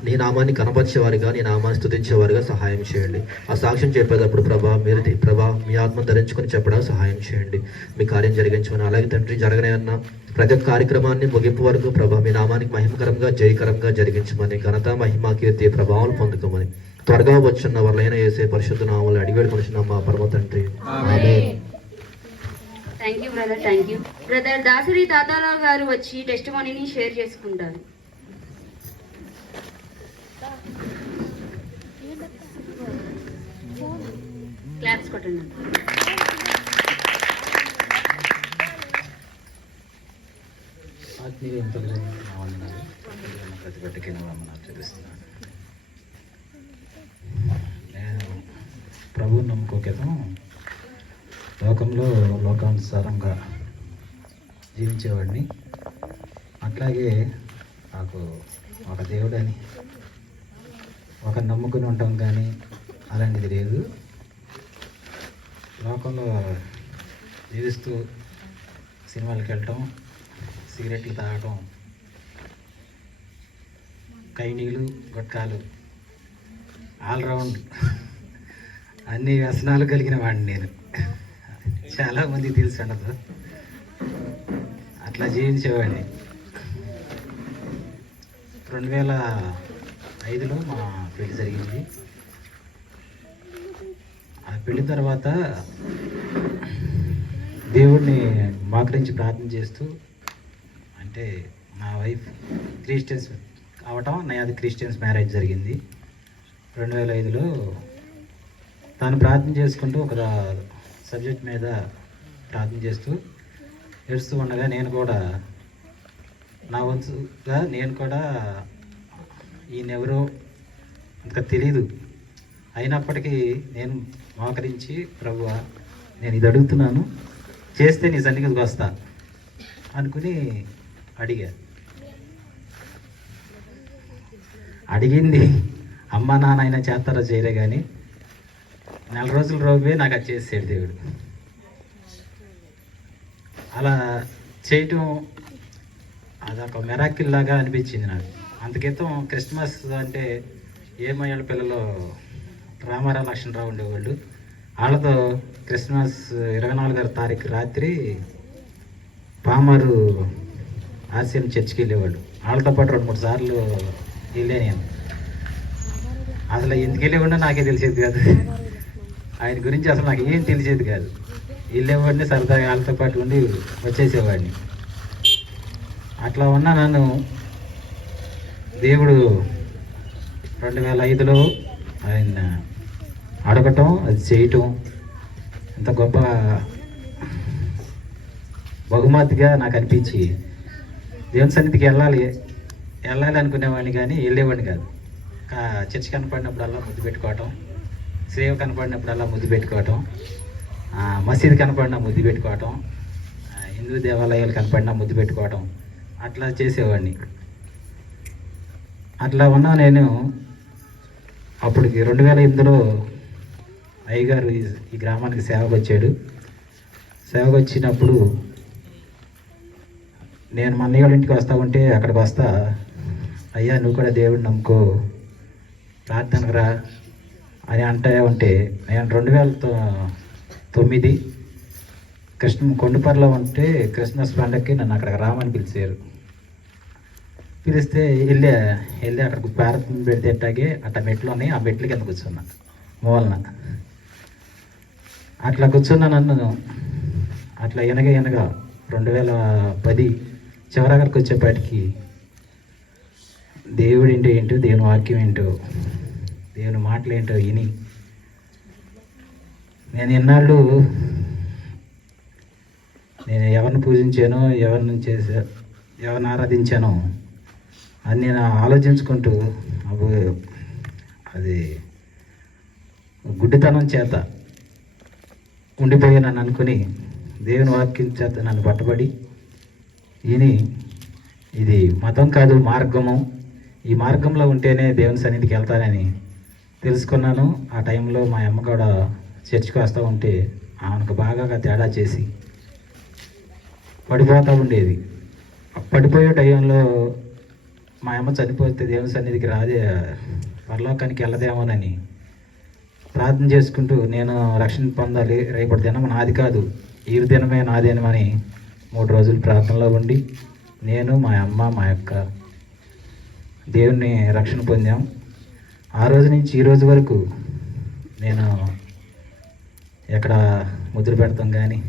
నీ నామాన్ని కనపరిచేవారుగా, నీ నామాన్ని స్తుతించేవారుగా సహాయం చేయండి. ఆ సాక్ష్యం చెప్పేటప్పుడు ప్రభా మీరు మీ ఆత్మ ధరించుకొని చెప్పడానికి సహాయం చేయండి. మీ కార్యం జరిగించమని, అలాగే తండ్రి జరగనే అన్న ప్రతి ఒక్క కార్యక్రమాన్ని ముగింపు వరకు ప్రభా మీ నామానికి మహిమకరంగా జయకరంగా జరిగించమని, ఘనత మహిమ కీర్తి ప్రభావాలు పొందుకోమని త్వరగా వచ్చున్న వాళ్ళైనా వేసే పరిశుద్ధ నామాలు అడిగేడు మనుషున్న మా పరమ తండ్రి. Thank you brother, thank you brother. Dasari Tatarao గారు వచ్చి టెస్ట్ మనీని షేర్ చేసుకుంటారు. క్లాప్స్ కొట్టండి. ఆత్మీయ ప్రతిపట్టికి చూపిస్తున్నాను. నేను ప్రభువు నమ్ముకోకేతం లోకంలో లోకానుసారంగా జీవించేవాడిని. అట్లాగే నాకు ఒక దేవుడని ఒక నమ్ముకుని ఉండటం కానీ అలాంటిది లేదు. లోకంలో జీవిస్తూ సినిమాలకు వెళ్ళటం, సిగరెట్లు తాగటం, కైనీలు గుట్కాలు ఆల్రౌండ్ అన్ని వ్యసనాలు కలిగిన వాడిని నేను. చాలామందికి తెలిసి ఉండదు. అట్లా జీవించేవాడిని. 2005లో మా పెళ్లి జరిగింది. ఆ పెళ్లి తర్వాత దేవుడిని మోకరించి ప్రార్థన చేస్తూ, అంటే నా వైఫ్ క్రిస్టియన్స్ అవటం, నాది క్రిస్టియన్స్ మ్యారేజ్ జరిగింది 2005లో. తాను ప్రార్థన చేసుకుంటూ ఒక సబ్జెక్ట్ మీద ప్రార్థన చేస్తూ ఏడుస్తూ ఉండగా నేను కూడా నా వంతుగా నేను కూడా ఈయనెవరో అంతగా తెలీదు, అయినప్పటికీ నేను మోకరించి ప్రభువా నేను ఇది అడుగుతున్నాను, చేస్తే నీ సన్నిధికి వస్తా అనుకుని అడిగింది అమ్మ నాన్న అయినా చేస్తారో చేయలే, కానీ 4 రోజుల రోజే నాకు అది చేసాడు దేవుడు. అలా చేయటం అదొక మెరాకిల్ లాగా అనిపించింది నాకు. అంతకితం క్రిస్మస్ అంటే ఏమయ్యాళ్ళ పిల్లలు రామారావు లక్ష్మణరావు ఉండేవాళ్ళు. వాళ్ళతో క్రిస్మస్ 24వ తారీఖు రాత్రి పామారు ఆర్సీఎం చర్చికి వెళ్ళేవాళ్ళు. వాళ్ళతో పాటు 2-3 సార్లు వెళ్ళే నేను. అసలు ఎందుకు వెళ్ళేవాడినో నాకే తెలిసేది కాదు. ఆయన గురించి అసలు నాకు ఏం తెలిసేది కాదు. వెళ్ళేవాడిని సరదాగా వాళ్ళతో పాటు ఉండి వచ్చేసేవాడిని. అట్లా ఉన్న నన్ను దేవుడు 2005లో ఆయన అడగటం, అది చేయటం ఎంత గొప్ప బహుమతిగా నాకు అనిపించి దేవుని సన్నిధికి వెళ్ళాలి అనుకునేవాడిని, కానీ వెళ్ళేవాడిని కాదు. చర్చ్ కనపడినప్పుడల్లా ముద్దు పెట్టుకోవటం, సేవ కనపడినప్పుడల్లా ముద్దు పెట్టుకోవటం, మసీదు కనపడినా ముద్దు పెట్టుకోవటం, హిందూ దేవాలయాలు కనపడినా ముద్దు పెట్టుకోవటం, అట్లా చేసేవాడిని. అట్లా ఉన్నా నేను అప్పటికి 2008లో అయ్యగారు ఈ గ్రామానికి సేవకు వచ్చాడు. సేవకు వచ్చినప్పుడు నేను మా అన్నయ్య వాళ్ళ ఇంటికి వస్తా ఉంటే అక్కడికి వస్తా, అయ్యా నువ్వు కూడా దేవుడిని నమ్ముకో, ప్రార్థనకు రా అని అంటే ఉంటే, నేను 2009 కొండపర్లో ఉంటే క్రిస్మస్ పండగకి నన్ను అక్కడికి రామని పిలిచారు. పిలిస్తే వెళ్ళి అక్కడికి ప్రార్థన పెడితే ఎట్టాగే అట్లా మెట్లు ఉన్నాయి, ఆ మెట్ల కింద కూర్చున్నా మూలన. అట్లా కూర్చున్నా నన్ను అట్లా ఎనగా 2010 చివరగరకు వచ్చేపాటికి దేవుడు ఏంటో, దేవుని వాక్యం ఏంటో, దేవుని మాటలు ఏంటో విని నేను ఎన్నాళ్ళు నేను ఎవరిని పూజించానో, ఎవరిని ఆరాధించానో అని నేను ఆలోచించుకుంటూ అది గుడ్డితనం చేత ఉండిపోయానని అనుకుని దేవుని వాక్యం చేత నన్ను పట్టబడి ఇది మతం కాదు మార్గము, ఈ మార్గంలో ఉంటేనే దేవుని సన్నిధికి వెళ్తానని తెలుసుకున్నాను. ఆ టైంలో మా అమ్మ కూడా చర్చికి వస్తూ ఉంటే ఆమెకు బాగా తేడా చేసి పడిపోతూ ఉండేది. పడిపోయే టైంలో మా అమ్మ చనిపోతే దేవుని సన్నిధికి పరలోకానికి వెళ్ళదేమోనని ప్రార్థన చేసుకుంటూ నేను రక్షణ పొందాలి, రేపటి దినం నాది కాదు ఈ దినమే నాదేనమని 3 రోజులు ప్రార్థనలో ఉండి నేను మా అమ్మ మా యొక్క దేవుని రక్షణ పొందాం. ఆ రోజు నుంచి ఈ రోజు వరకు నేను ఎక్కడ ముద్ర పెడతాం కానీ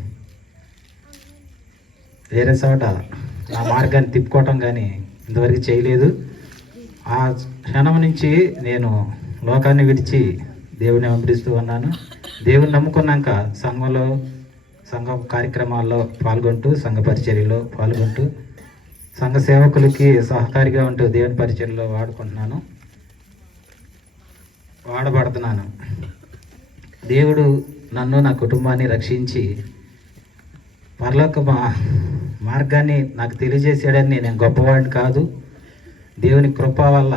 వేరే చోట నా మార్గాన్ని తిప్పుకోవటం కానీ ఇంతవరకు చేయలేదు. ఆ క్షణం నుంచి నేను లోకాన్ని విడిచి దేవుని వెంబడిస్తూ ఉన్నాను. దేవుని నమ్ముకున్నాక సంఘ కార్యక్రమాల్లో పాల్గొంటూ, సంఘ పరిచర్యలో పాల్గొంటూ, సంఘ సేవకులకి సహకారిగా ఉంటూ దేవుని పరిచర్యలో వాడబడుతున్నాను. దేవుడు నన్ను నా కుటుంబాన్ని రక్షించి పరలోక మార్గాన్ని నాకు తెలియజేసాడని నేను గొప్పవాడిని కాదు. దేవుని కృప వల్ల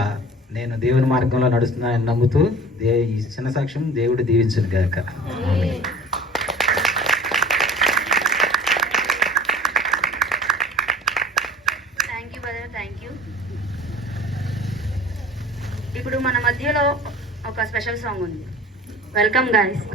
నేను దేవుని మార్గంలో నడుస్తున్నానని నమ్ముతూ ఈ చిన్న సాక్ష్యం దేవుడు దీవించును గాక. Thank you brother, thank you. ఇప్పుడు మన మధ్యలో ఒక స్పెషల్ సాంగ్ ఉంది. Welcome guys.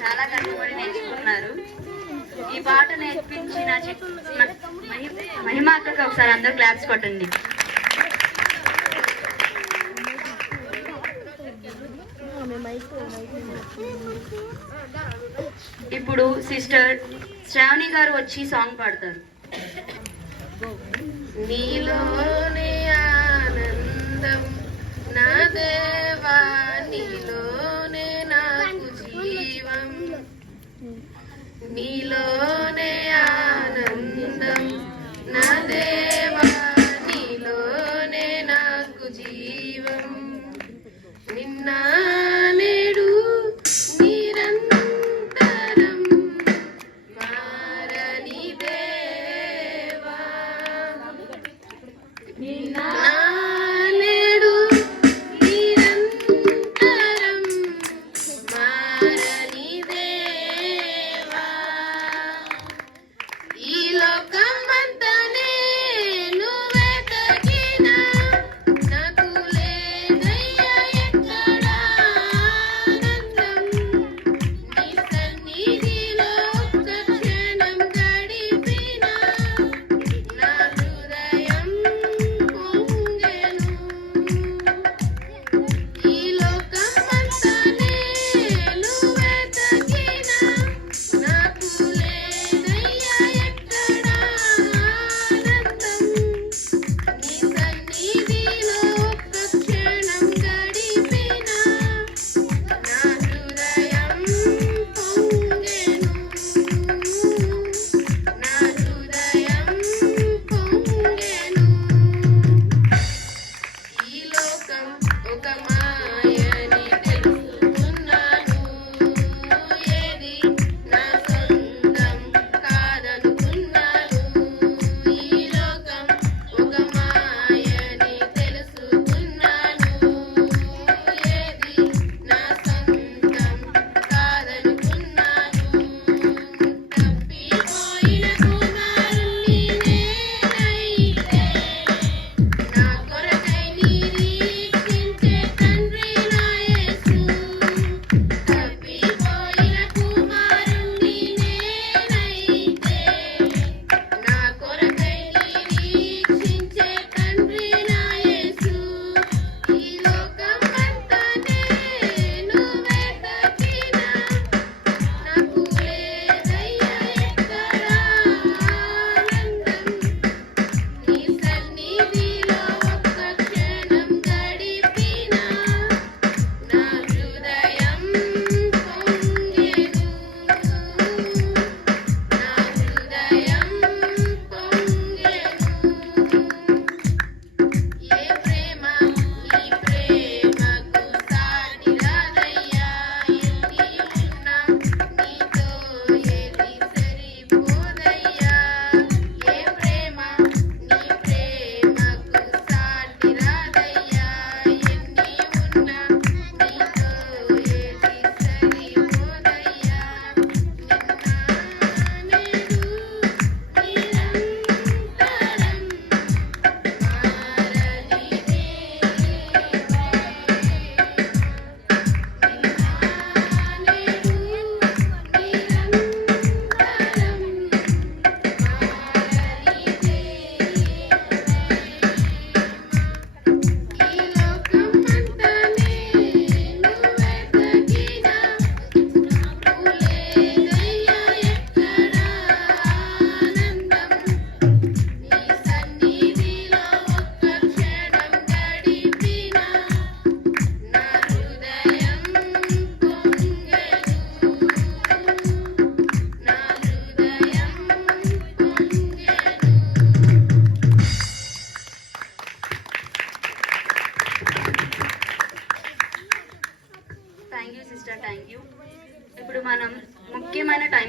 చాలా కష్టపడి నేర్చుకున్నారు. ఈ పాట నేర్పించిన మహిమా అక్కకి ఒకసారి అందరూ క్లాప్స్ కొట్టండి. ఇప్పుడు సిస్టర్ శ్రావణి గారు వచ్చి సాంగ్ పాడతారు. నీలోనే ఆనందం నా దేవా, నీలోనే నాకు జీవం, నీలోనే ఆనందం నా దేవా, నీలోనే నాకు జీవం, నిన్న నేడు నిరంతరం మారని దేవా, నిన్న నేడు నిరంతరం మారని దేవా, ఈ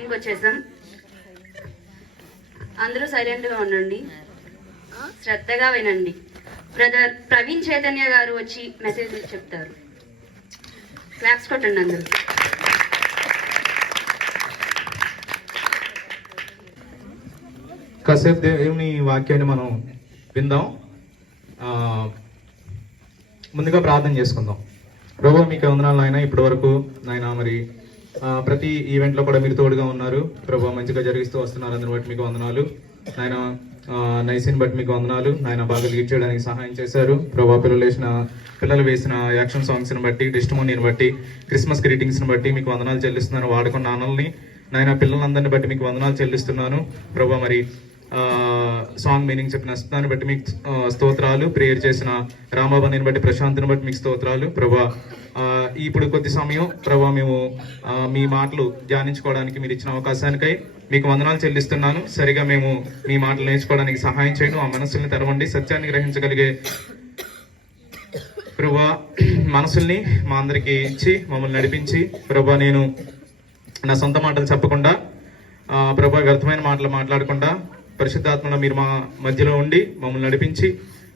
సెక్షన్కి వచ్చేసాం. అందరూ సైలెంట్గా ఉండండి, శ్రద్ధగా వినండి. బ్రదర్ ప్రవీణ్ చైతన్య గారు వచ్చి మెసేజ్ చెప్తారు. క్లాప్స్ కొట్టండి అందరూ. కాసేపు దేవుని వాక్యాన్ని మనం విందాం. ముందుగా ప్రార్థన చేసుకుందాం. ప్రభువా మీకు వందనాలు నాయన, ఇప్పటి వరకు నాయన మరి ప్రతి ఈవెంట్లో కూడా మీరు తోడుగా ఉన్నారు ప్రభువా, మంచిగా జరిగిస్తూ వస్తున్నారు. అందరిని బట్టి మీకు వందనాలు నాయన. నైసిని బట్టి మీకు వందనాలు నాయన, బాగా లీడ్ చేయడానికి సహాయం చేశారు ప్రభువా. పిల్లలు వేసిన యాక్షన్ సాంగ్స్ని బట్టి, టెస్టిమోనీని బట్టి, క్రిస్మస్ గ్రీటింగ్స్ని బట్టి మీకు వందనాలు చెల్లిస్తున్నాను. వాడుకున్న నాన్నల్ని నాయన, పిల్లలందరిని బట్టి మీకు వందనాలు చెల్లిస్తున్నాను ప్రభువా. మరి సాంగ్ మీనింగ్ చెప్పిన అస్మితాన్ని బట్టి మీకు స్తోత్రాలు. ప్రేయర్ చేసిన రామబాబుని బట్టి, ప్రశాంత్ని బట్టి మీకు స్తోత్రాలు ప్రభా. ఇప్పుడు కొద్ది సమయం ప్రభా మేము మీ మాటలు ధ్యానించుకోవడానికి మీరు ఇచ్చిన అవకాశానికై మీకు వందనాలు చెల్లిస్తున్నాను. సరిగా మేము మీ మాటలు నేర్చుకోవడానికి సహాయం చేయండి. ఆ మనసుల్ని తెరవండి. సత్యాన్ని గ్రహించగలిగే ప్రభా మనసుల్ని మా అందరికీ ఇచ్చి మమ్మల్ని నడిపించి ప్రభా, నేను నా సొంత మాటలు చెప్పకుండా ప్రభా వ్యర్థమైన మాటలు మాట్లాడకుండా పరిశుద్ధాత్మలో మీరు మా మధ్యలో ఉండి మమ్మల్ని నడిపించి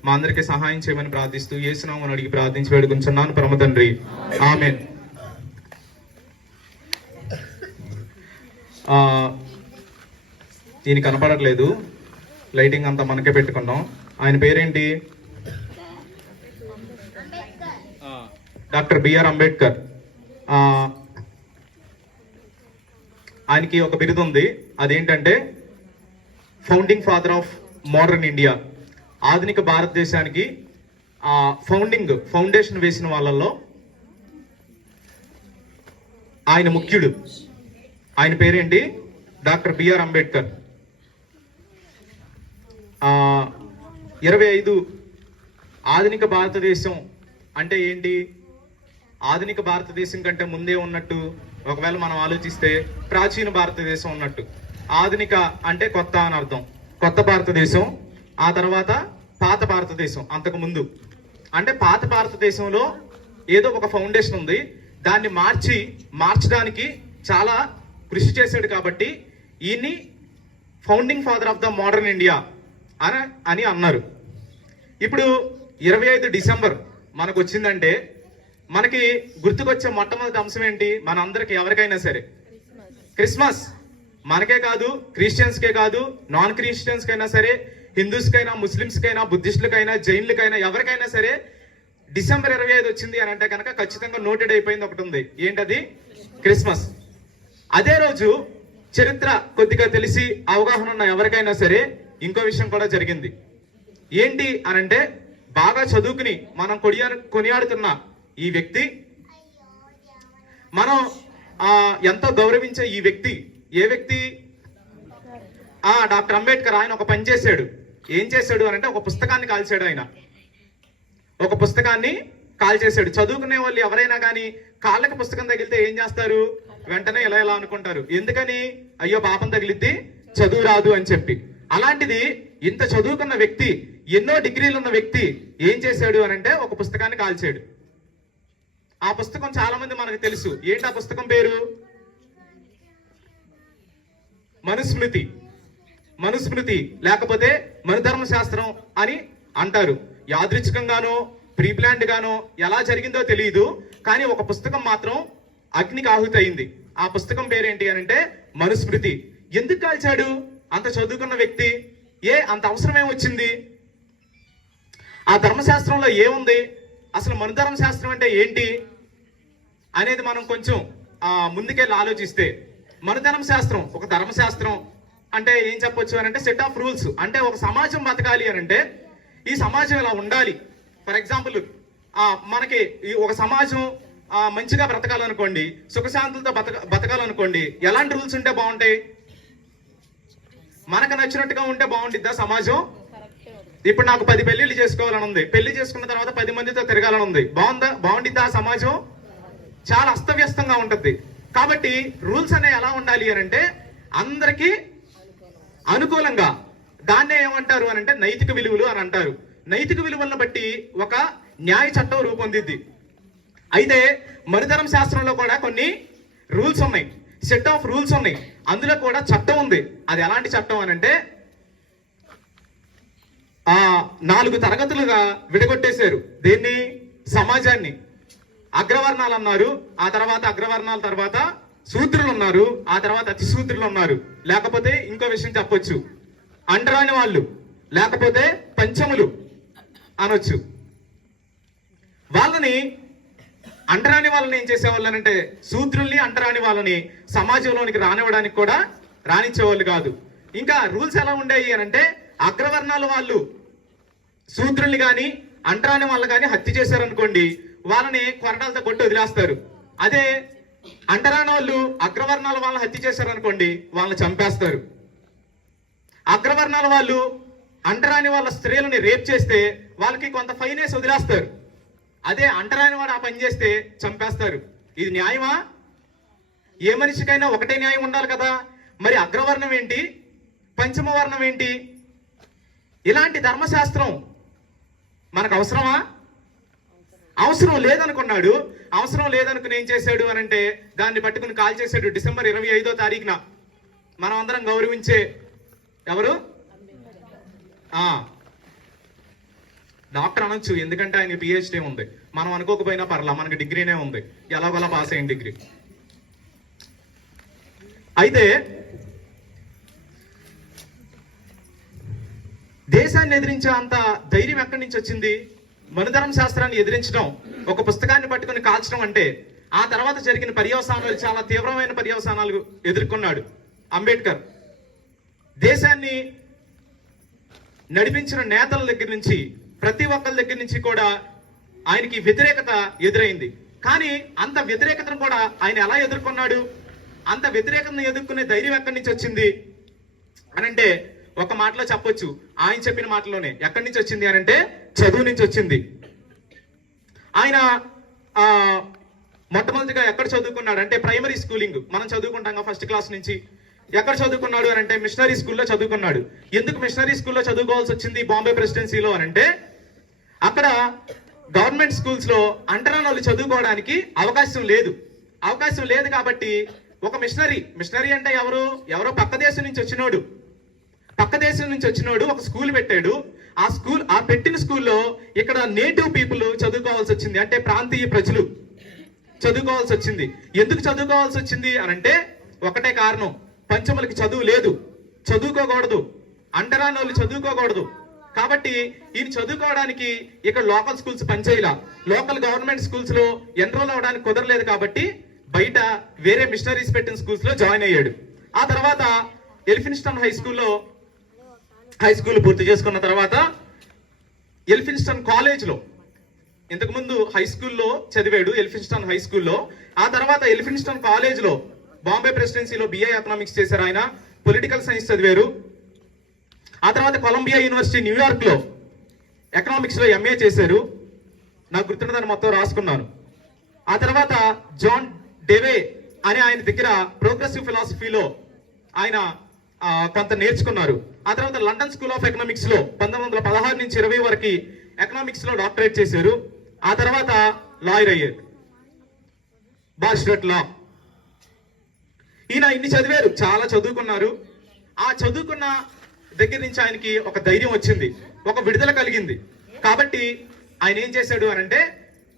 మా అందరికీ సహాయం చేయమని ప్రార్థిస్తూ యేసునామమున అడిగి ప్రార్థించి వేడుకుంటున్నాను పరమ తండ్రి, ఆమేన్. ఈయన కనపడట్లేదు, లైటింగ్ అంతా మనకే పెట్టుకున్నాం. ఆయన పేరేంటి? Doctor B R Ambedkar. ఆయనకి ఒక బిరుదు ఉంది, అదేంటంటే founding father of modern India. ఆధునిక భారతదేశానికి ఫౌండేషన్ వేసిన వాళ్ళల్లో ఆయన ముఖ్యుడు. ఆయన పేరేంటి? Doctor B R Ambedkar. 25 ఆధునిక భారతదేశం అంటే ఏంటి? ఆధునిక భారతదేశం కంటే ముందే ఉన్నట్టు ఒకవేళ మనం ఆలోచిస్తే ప్రాచీన భారతదేశం ఉన్నట్టు. ఆధునిక అంటే కొత్త అని అర్థం. కొత్త భారతదేశం, ఆ తర్వాత పాత భారతదేశం. అంతకు ముందు అంటే పాత భారతదేశంలో ఏదో ఒక ఫౌండేషన్ ఉంది, దాన్ని మార్చడానికి చాలా కృషి చేశాడు. కాబట్టి ఈయన్ని founding father of the modern India అని అన్నారు. ఇప్పుడు 25 డిసెంబర్ మనకు వచ్చిందంటే మనకి గుర్తుకొచ్చే మొట్టమొదటి అంశం ఏంటి? మన అందరికి ఎవరికైనా సరే క్రిస్మస్. మనకే కాదు, క్రిస్టియన్స్కే కాదు, నాన్ క్రిస్టియన్స్కైనా సరే, హిందూస్కైనా, ముస్లిమ్స్కైనా, బుద్ధిస్టులకైనా, జైన్లకైనా, ఎవరికైనా సరే డిసెంబర్ 25 వచ్చింది అని అంటే కనుక ఖచ్చితంగా నోటెడ్ అయిపోయింది ఒకటి ఉంది. ఏంటది? క్రిస్మస్. అదే రోజు చరిత్ర కొద్దిగా తెలిసి అవగాహన ఉన్న ఎవరికైనా సరే ఇంకో విషయం కూడా జరిగింది. ఏంటి అనంటే, బాగా చదువుకుని మనం కొనియాడుతున్న ఈ వ్యక్తి, మనం ఎంతో గౌరవించే ఈ వ్యక్తి, ఏ వ్యక్తి? డాక్టర్ అంబేద్కర్. ఆయన ఒక పని చేశాడు. ఏం చేశాడు అనంటే ఒక పుస్తకాన్ని కాల్చాడు. ఆయన ఒక పుస్తకాన్ని కాల్చేశాడు. చదువుకునే వాళ్ళు ఎవరైనా కానీ కాళ్ళకి పుస్తకం తగిలితే ఏం చేస్తారు? వెంటనే ఎలా అనుకుంటారు. ఎందుకని? అయ్యో పాపం తగిలిద్ది, చదువు రాదు అని చెప్పి. అలాంటిది ఇంత చదువుకున్న వ్యక్తి, ఎన్నో డిగ్రీలు ఉన్న వ్యక్తి ఏం చేశాడు అనంటే ఒక పుస్తకాన్ని కాల్చాడు. ఆ పుస్తకం చాలా మంది మనకు తెలుసు. ఏంటి ఆ పుస్తకం పేరు? మనుస్మృతి లేకపోతే మనుధర్మ శాస్త్రం అని అంటారు. యాదృచ్ఛికంగానో ప్రీ ప్లాన్డ్ గానో ఎలా జరిగిందో తెలియదు, కానీ ఒక పుస్తకం మాత్రం అగ్నికి ఆహుతి అయింది. ఆ పుస్తకం పేరేంటి అనంటే మనుస్మృతి. ఎందుకు కాల్చాడు అంత చదువుకున్న వ్యక్తి? అంత అవసరం ఏమొచ్చింది? ఆ ధర్మశాస్త్రంలో ఏముంది? అసలు మనుధర్మ శాస్త్రం అంటే ఏంటి అనేది మనం కొంచెం ముందుకెళ్ళి ఆలోచిస్తే, మనుధర్మ శాస్త్రం ఒక ధర్మశాస్త్రం అంటే ఏం చెప్పొచ్చు అని అంటే సెట్ ఆఫ్ రూల్స్. అంటే ఒక సమాజం బతకాలి అని అంటే ఈ సమాజం ఇలా ఉండాలి. ఫర్ ఎగ్జాంపుల్ మనకి ఒక సమాజం మంచిగా బ్రతకాలనుకోండి, సుఖశాంతులతో బతకాలనుకోండి, ఎలాంటి రూల్స్ ఉంటే బాగుంటాయి? మనకు నచ్చినట్టుగా ఉంటే బాగుంటుందా సమాజం? ఇప్పుడు నాకు 10 పెళ్లిళ్ళు చేసుకోవాలని ఉంది, పెళ్లి చేసుకున్న తర్వాత 10 మందితో తిరగాలని ఉంది, బాగుంటుందా సమాజం? చాలా అస్తవ్యస్తంగా ఉంటుంది. కాబట్టి రూల్స్ అనేవి ఎలా ఉండాలి అని అంటే అందరికీ అనుకూలంగా. దాన్నే ఏమంటారు అని అంటే నైతిక విలువలు అని అంటారు. నైతిక విలువలను బట్టి ఒక న్యాయ చట్టం రూపొందిద్ది. అయితే మనుధర్మ శాస్త్రంలో కూడా కొన్ని రూల్స్ ఉన్నాయి. సెట్ ఆఫ్ రూల్స్ ఉన్నాయి, అందులో కూడా చట్టం ఉంది. అది ఎలాంటి చట్టం అని అంటే 4 తరగతులుగా విడగొట్టేశారు దేన్ని, సమాజాన్ని. అగ్రవర్ణాలు అన్నారు, ఆ తర్వాత అగ్రవర్ణాల తర్వాత శూద్రులు ఉన్నారు, ఆ తర్వాత అతి శూద్రులు ఉన్నారు, లేకపోతే ఇంకో విషయం చెప్పొచ్చు అంటరాని వాళ్ళు, లేకపోతే పంచములు అనొచ్చు. వాళ్ళని అంటరాని వాళ్ళని ఏం చేసేవాళ్ళు అంటే, శూద్రుల్ని అంటరాని వాళ్ళని సమాజంలోనికి రానివ్వడానికి కూడా రానిచ్చేవాళ్ళు కాదు. ఇంకా రూల్స్ ఎలా ఉండేవి అని అంటే, అగ్రవర్ణాల వాళ్ళు శూద్రుల్ని కానీ అంటరాని వాళ్ళు కానీ హత్య చేశారనుకోండి, వాళ్ళని కొరటాలతో కొట్టి వదిలేస్తారు. అదే అంటరాని వాళ్ళు అగ్రవర్ణాల వాళ్ళని హత్య చేశారనుకోండి, వాళ్ళని చంపేస్తారు. అగ్రవర్ణాల వాళ్ళు అంటరాని వాళ్ళ స్త్రీలని రేప్ చేస్తే వాళ్ళకి కొంత ఫైన్ వేసి వదిలేస్తారు. అదే అంటరాని వాడు ఆ పని చేస్తే చంపేస్తారు. ఇది న్యాయమా? ఏ మనిషికైనా ఒకటే న్యాయం ఉండాలి కదా. మరి అగ్రవర్ణం ఏంటి, పంచమ వర్ణం ఏంటి? ఇలాంటి ధర్మశాస్త్రం మనకు అవసరమా? అవసరం లేదనుకున్నాడు. అవసరం లేదనుకుని ఏం చేశాడు అని అంటే, దాన్ని పట్టుకుని కాల్ చేశాడు. డిసెంబర్ 25వ తారీఖున మనం అందరం గౌరవించే ఎవరు, డాక్టర్ అనొచ్చు, ఎందుకంటే ఆయన పిహెచ్డీ ఉంది. మనం అనుకోకపోయినా పర్లా, మనకి డిగ్రీనే ఉంది, ఎలాగోలా పాస్ అయ్యింది డిగ్రీ. అయితే దేశాన్ని ఎదిరించే అంత ధైర్యం ఎక్కడి నుంచి వచ్చింది? మనుధర్మ శాస్త్రాన్ని ఎదిరించడం, ఒక పుస్తకాన్ని పట్టుకుని కాల్చడం అంటే, ఆ తర్వాత జరిగిన పర్యవసానాలు చాలా తీవ్రమైన పర్యవసానాలు ఎదుర్కొన్నాడు అంబేద్కర్. దేశాన్ని నడిపించిన నేతల దగ్గర నుంచి, ప్రతి ఒక్కరి దగ్గర నుంచి కూడా ఆయనకి వ్యతిరేకత ఎదురైంది. కానీ అంత వ్యతిరేకతను కూడా ఆయన ఎలా ఎదుర్కొన్నాడు? అంత వ్యతిరేకతను ఎదుర్కొనే ధైర్యం ఎక్కడి నుంచి వచ్చింది అని అంటే, ఒక మాటలో చెప్పొచ్చు, ఆయన చెప్పిన మాటలోనే. ఎక్కడి నుంచి వచ్చింది అని అంటే, చదువు నుంచి వచ్చింది. ఆయన మొట్టమొదటిగా ఎక్కడ చదువుకున్నాడు అంటే, ప్రైమరీ స్కూలింగ్ మనం చదువుకుంటాం ఫస్ట్ క్లాస్ నుంచి. ఎక్కడ చదువుకున్నాడు అని అంటే, మిషనరీ స్కూల్లో చదువుకున్నాడు. ఎందుకు మిషనరీ స్కూల్లో చదువుకోవాల్సి వచ్చింది బాంబే ప్రెసిడెన్సీలో అని అంటే, అక్కడ గవర్నమెంట్ స్కూల్స్ లో అంటరాని వాళ్ళు చదువుకోవడానికి అవకాశం లేదు కాబట్టి ఒక మిషనరీ అంటే ఎవరో పక్క దేశం నుంచి వచ్చినోడు ఒక స్కూల్ పెట్టాడు. ఆ పెట్టిన స్కూల్లో ఇక్కడ నేటివ్ పీపుల్ చదువుకోవాల్సి వచ్చింది, అంటే ప్రాంతీయ ప్రజలు చదువుకోవాల్సి వచ్చింది. ఎందుకు చదువుకోవాల్సి వచ్చింది అనంటే, ఒకటే కారణం, పంచములకి చదువు లేదు, చదువుకోకూడదు, అంటరాని వాళ్ళు చదువుకోకూడదు. కాబట్టి ఈయన చదువుకోవడానికి ఇక్కడ లోకల్ స్కూల్స్ పనిచేయాల, లోకల్ గవర్నమెంట్ స్కూల్స్ లో ఎన్రోల్ అవ్వడానికి కుదరలేదు కాబట్టి బయట వేరే మిషనరీస్ పెట్టిన స్కూల్స్ లో జాయిన్ అయ్యాడు. ఆ తర్వాత ఎల్ఫిన్స్టన్ హై స్కూల్ పూర్తి చేసుకున్న తర్వాత ఎల్ఫిన్స్టన్ కాలేజ్ లో, ఇంతకుముందు హై స్కూల్లో చదివాడు ఎల్ఫిన్స్టన్ హై స్కూల్లో. ఆ తర్వాత ఎల్ఫిన్స్టన్ కాలేజ్ లో బాంబే ప్రెసిడెన్సీలో BA ఎకనామిక్స్ చేశారు. ఆయన పొలిటికల్ సైన్స్ చదివారు. ఆ తర్వాత కొలంబియా యూనివర్సిటీ న్యూయార్క్ లో ఎకనామిక్స్ లో MA చేశారు. నాకు గుర్తున్నదాన్ని మొత్తం రాసుకున్నాను. ఆ తర్వాత జాన్ డెవే అనే ఆయన దగ్గర ప్రోగ్రెసివ్ ఫిలాసఫీలో ఆయన కొంత నేర్చుకున్నారు. ఆ తర్వాత లండన్ స్కూల్ ఆఫ్ ఎకనామిక్స్ లో 1916 నుంచి 20 వరకు ఎకనామిక్స్ లో డాక్టరేట్ చేశారు. ఆ తర్వాత లాయర్ అయ్యారు, బారిస్టర్ లా. ఈయన ఇన్ని చదివారు, చాలా చదువుకున్నారు. ఆ చదువుకున్న దగ్గర నుంచి ఆయనకి ఒక ధైర్యం వచ్చింది, ఒక విడుదల కలిగింది. కాబట్టి ఆయన ఏం చేశాడు అనంటే,